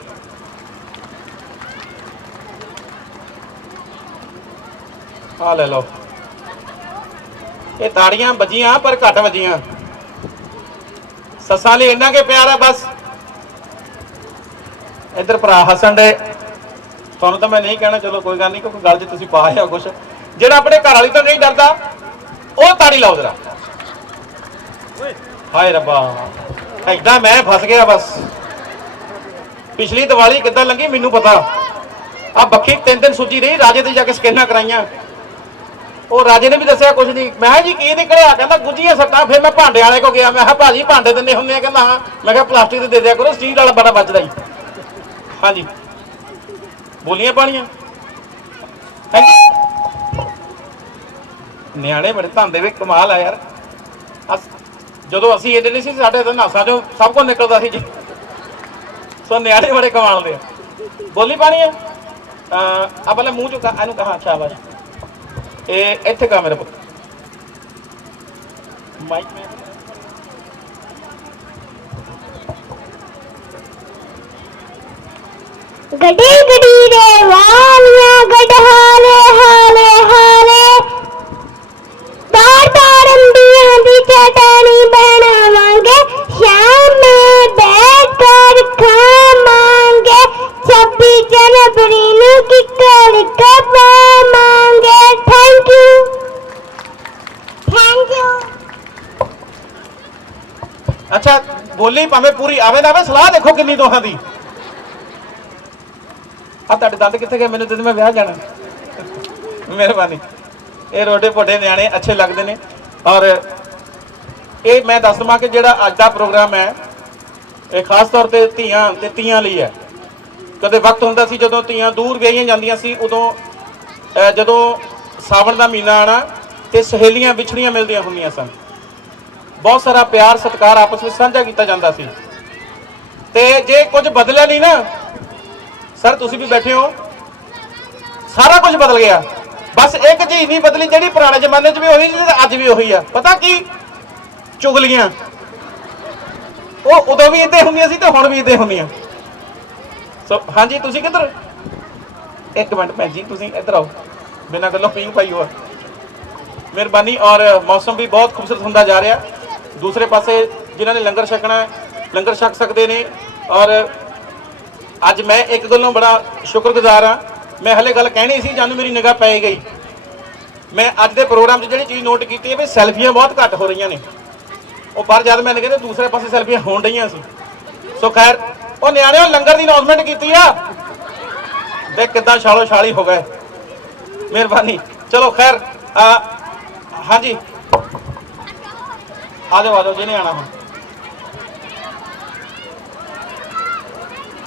आ ले लो, ये ताड़ियां बजियां पर घट वजियां। सस्सां लई इन्ना के प्यार है बस। इधर भरा हसन डे, तुहानूं तो मैं नहीं कहना, चलो कोई गल नहीं, क्योंकि गल च तुसीं पाया कुछ। जिहड़ा अपने घर वाली तो नहीं डरदा वो ताड़ी लाओ जरा। हाय रब्बा, ऐडा मैं फस गया बस। पिछली दिवाली किद्दां लंघी मैनूं पता। आ बखी 3 दिन सुजी रही, राजे ते जाके स्कैनां कराइयां। ਉਹ राजे ने भी दसिया कुछ नहीं। मैं जी की निकलिया, कहता गुੱਝੀਆਂ सट्टां। फिर मैं भांडे वाले को गया, मैं कहा भाजी भांडे दिंदे हुंदे आ? कहता हाँ। मैं कहा प्लास्टिक दे दिया करो, स्टील वाला बड़ा बचदा ही। हाँ जी बोलियां पानियां ਨਿਆਣੇ बड़े ਧੰਦੇ ਵੇ, कमाल है यार। ਜਦੋਂ ਅਸੀਂ ਇਹਦੇ ਨਹੀਂ ਸੀ, ਸਾਡੇ ਤਾਂ ਨਾਸਾਂ ਚੋਂ ਸਭ ਕੁਝ ਨਿਕਲਦਾ ਸੀ ਜੀ। ਸੋ ਨਿਆਣੇ ਬੜੇ ਕਮਾਲ ਦੇ ਆ। ਬੋਲੀ ਪਾਣੀ ਆ ਪਹਿਲਾਂ ਮੂੰਹ ਚੋਂ ਇਹਨੂੰ ਕਹਾ ਅੱਛਾ ਆਵਾਜ਼ ਇਹ ਇੱਥੇ ਕਾ ਮੇਰੇ ਪੁੱਤ ਮਾਈਕ गडी गडी रे वालियां गडहाले हाले हाले तार तार अंबियां दी चटानी बनावांगे शाम में बैठकर खावांगे 26 जनवरी नू किकर कपावांगे। थैंक यू अच्छा बोली भावें पूरी आवे ना आवे, सलाह देखो किन्नी दोहां दी। ਤੁਹਾਡੇ ਦੰਦ ਕਿੱਥੇ ਗਏ? ਮੈਨੂੰ ਤੇ ਮੈਂ ਵਿਆਹ ਜਾਣਾ। ਮਿਹਰਬਾਨੀ। ਇਹ ਰੋਡੇ ਪੋਡੇ ਨਿਆਣੇ ਅੱਛੇ ਲੱਗਦੇ ਨੇ। ਔਰ ਇਹ ਮੈਂ ਦੱਸ ਦਵਾਂ ਕਿ ਜਿਹੜਾ ਅੱਜ ਦਾ ਪ੍ਰੋਗਰਾਮ ਹੈ ਇਹ ਖਾਸ ਤੌਰ ਤੇ ਧੀਆਂ ਤੇ ਧੀਆਂ ਲਈ ਹੈ। ਕਦੇ ਵਕਤ ਹੁੰਦਾ ਸੀ ਜਦੋਂ ਧੀਆਂ ਦੂਰ ਵਿਆਹੀਆਂ ਜਾਂਦੀਆਂ ਸੀ, ਉਦੋਂ ਜਦੋਂ ਸਾਵਣ ਦਾ ਮਹੀਨਾ ਆਣਾ ਤੇ ਸਹੇਲੀਆਂ ਵਿਛੜੀਆਂ ਮਿਲਦੀਆਂ ਹੁੰਦੀਆਂ ਸਨ। ਬਹੁਤ ਸਾਰਾ ਪਿਆਰ ਸਤਿਕਾਰ ਆਪਸ ਵਿੱਚ ਸਾਂਝਾ ਕੀਤਾ ਜਾਂਦਾ ਸੀ। ਤੇ ਜੇ ਕੁਝ ਬਦਲਿਆ ਨਹੀਂ ਨਾ सर, तुसी भी बैठे हो, सारा कुछ बदल गया। बस एक चीज नहीं बदली जी, पुराने जमाने च भी वही सी, अज भी वही है। पता की चुगलियां वो उदों भी इदां होंदियां सी ते हुण भी इदां होंदियां। सो हाँ जी, तुसी किधर? एक मिनट भैन जी, तुसी इधर आओ, बिना गल्लों पींग पाई हो। मेहरबानी। और मौसम भी बहुत खूबसूरत होंदा जा रहा। दूसरे पासे जिन्होंने लंगर छकना लंगर छक सकते हैं। और ਅੱਜ मैं एक गलों बड़ा शुक्रगुजार हाँ। मैं हले गल कहनी सी, जानू मेरी निगाह पै गई। मैं अज के प्रोग्राम जी चीज़ नोट की है भी सैल्फियां बहुत घट हो रही ने। वो पर जब मैंने कहते दूसरे पासे सैल्फियां हो रही सी। सो खैर वो न्याणे लंगर की अनाउंसमेंट की देख किदा छालो छाली हो गए। मेहरबानी। चलो खैर हाँ जी आ जाओ जिन्हें आना हो।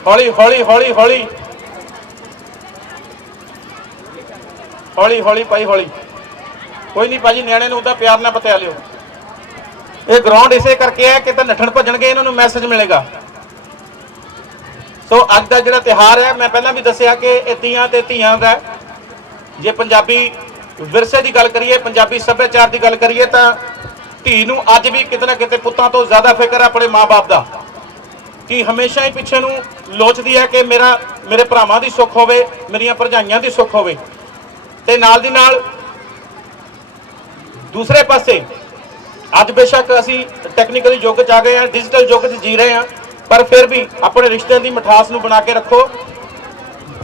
हौली हौली हौली हौली हौली हौली भाई हौली। कोई नहीं भाजी, नियाणे नूं उदा प्यार ना बता लियो। ये ग्राउंड इसे करके है कि नठन भजणगे, इन्होंने मैसेज मिलेगा। सो अज का जिहड़ा तिहार है, मैं पहला भी दसिया कि धीआं ते धीआं दा। जे पंजाबी विरसे की गल करिए, पंजाबी सभ्याचार की गल करिए, तो धी नूं अज भी किते ना किते पुत्तां तो ज़्यादा फिक्र अपने माँ बाप का, कि हमेशा ही पिछे नूं लोचदी है कि मेरे भरावां दी सुख होवे, मेरियां भरजाइयां दी सुख होवे। ते नाल दी नाल दूसरे पासे अज बेशक असी टैक्नीकली युग च आ गए हैं, डिजिटल युग च जी रहे हैं, पर फिर भी अपने रिश्तिਆਂ ਦੀ मिठास नूं बना के रखो।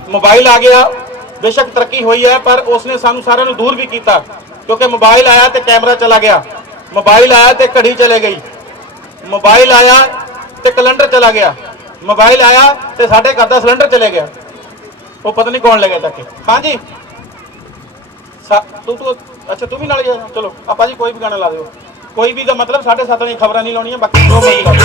मोबाइल आ गया, बेशक तरक्की हुई है, पर उसने सानू सारिਆਂ नूं दूर भी किया। क्योंकि मोबाइल आया तो कैमरा चला गया, मोबाइल आया तो घड़ी चले गई, मोबाइल आया तो कैलेंडर चला गया, मोबाइल आया तो साढ़े घर का सिलेंडर चले गया। वो पता नहीं कौन ले गया तक। हाँ जी तू अच्छा तू भी नाल गया। चलो आपा जी कोई भी गाना ला दो, कोई भी का मतलब 7:30 वाली खबर नहीं लानी है, बाकी जो मर्जी ला दो।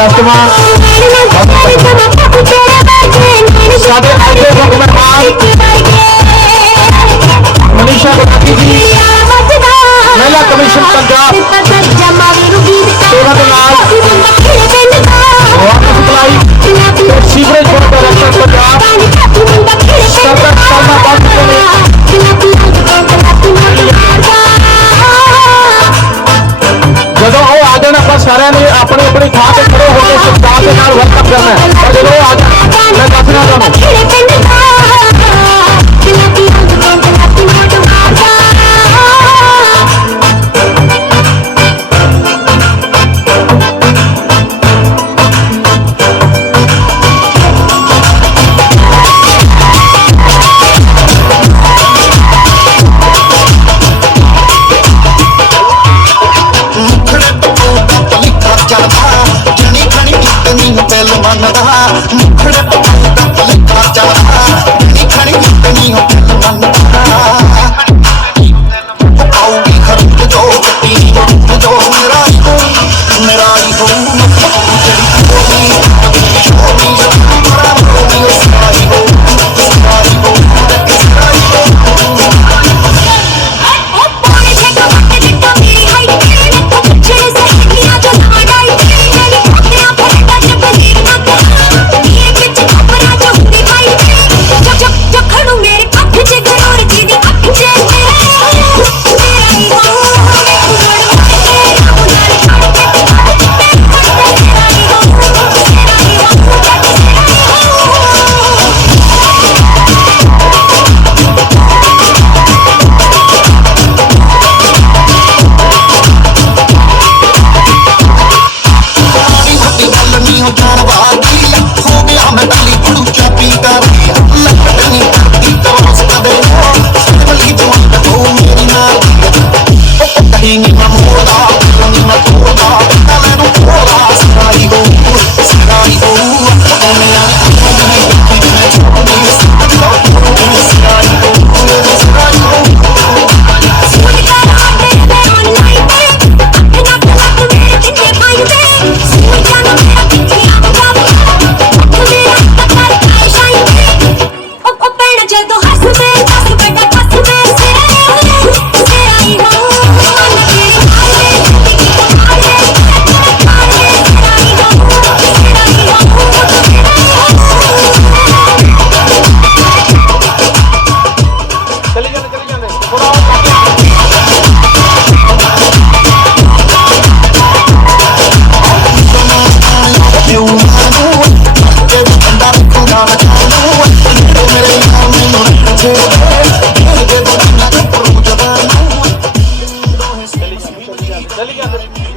ਸਸਤਮਾ ਸਾਡੇ ਅੱਜ ਦੇ ਮੁੱਖ ਮਹਿਮਾਨ ਮਨੀਸ਼ਾ ਗੁਲਾਟੀ ਜੀ ਮਹਿਲਾ ਕਮਿਸ਼ਨ ਪੰਜਾਬ ਸੇਵਾ ਦੇ ਨਾਲ ਵਾਟਰ ਸਪਲਾਈ ਤੇ ਸੀਵਰੇਜ ਬੋਰਡ ਡਾਇਰੈਕਟਰ ਪੰਜਾਬ ਸਰਦਾਰ ਸ਼ਰਮਾ ਬਾਬੂ ਜਦੋਂ ਉਹ ਆ ਜਾਣ ਆਪਾਂ ਸਾਰਿਆਂ ਨੇ ਆਪਣੀ ਆਪਣੀ ਥਾਂ ਤੇ ਖੜੇ ਹੋ ਕੇ ਸਤਿਕਾਰ ਦੇ ਨਾਲ ਵੈਲਕਮ ਕਰਨਾ ਹੈ। ਪਰ ਜਦੋਂ ਉਹ ਆ ਜਾਣ ਮੈਂ ਦੱਸਣਾ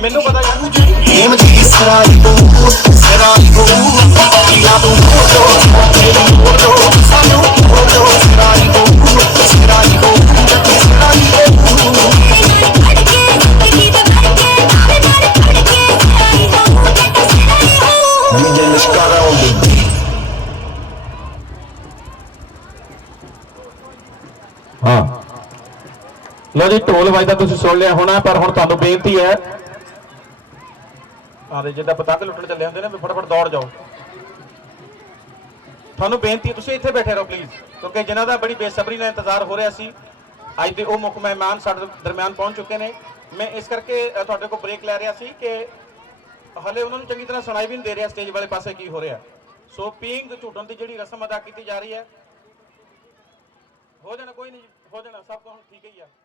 ਮੈਨੂੰ ਪਤਾ हाँ लो जी ढोल वजदा तुसीं सुन लिया होना पर हुण तुहानूं बेनती है जिद्दां पतंग लुट्टण चले हुंदे ने फटाफट दौड़ जाओ तुहानूं बेनती है तुसीं इत्थे बैठे रहो प्लीज़ क्योंकि जिन्हां दा बड़ी बेसब्री नाल इंतजार हो रहा सी अज दे ओह मुख मेहमान साडे दरम्यान पहुंच चुके ने मैं इस करके तुहाडे कोल ब्रेक लै रहा सी कि हले उन्हां नूं चंगी तरह सुणाई भी नहीं दे रहा स्टेज वाले पासे की हो रहा सो पींग झूटण की जिहड़ी रस्म अदा की जा रही है हो जाना कोई नहीं हो जाना सब तो ठीक ही है।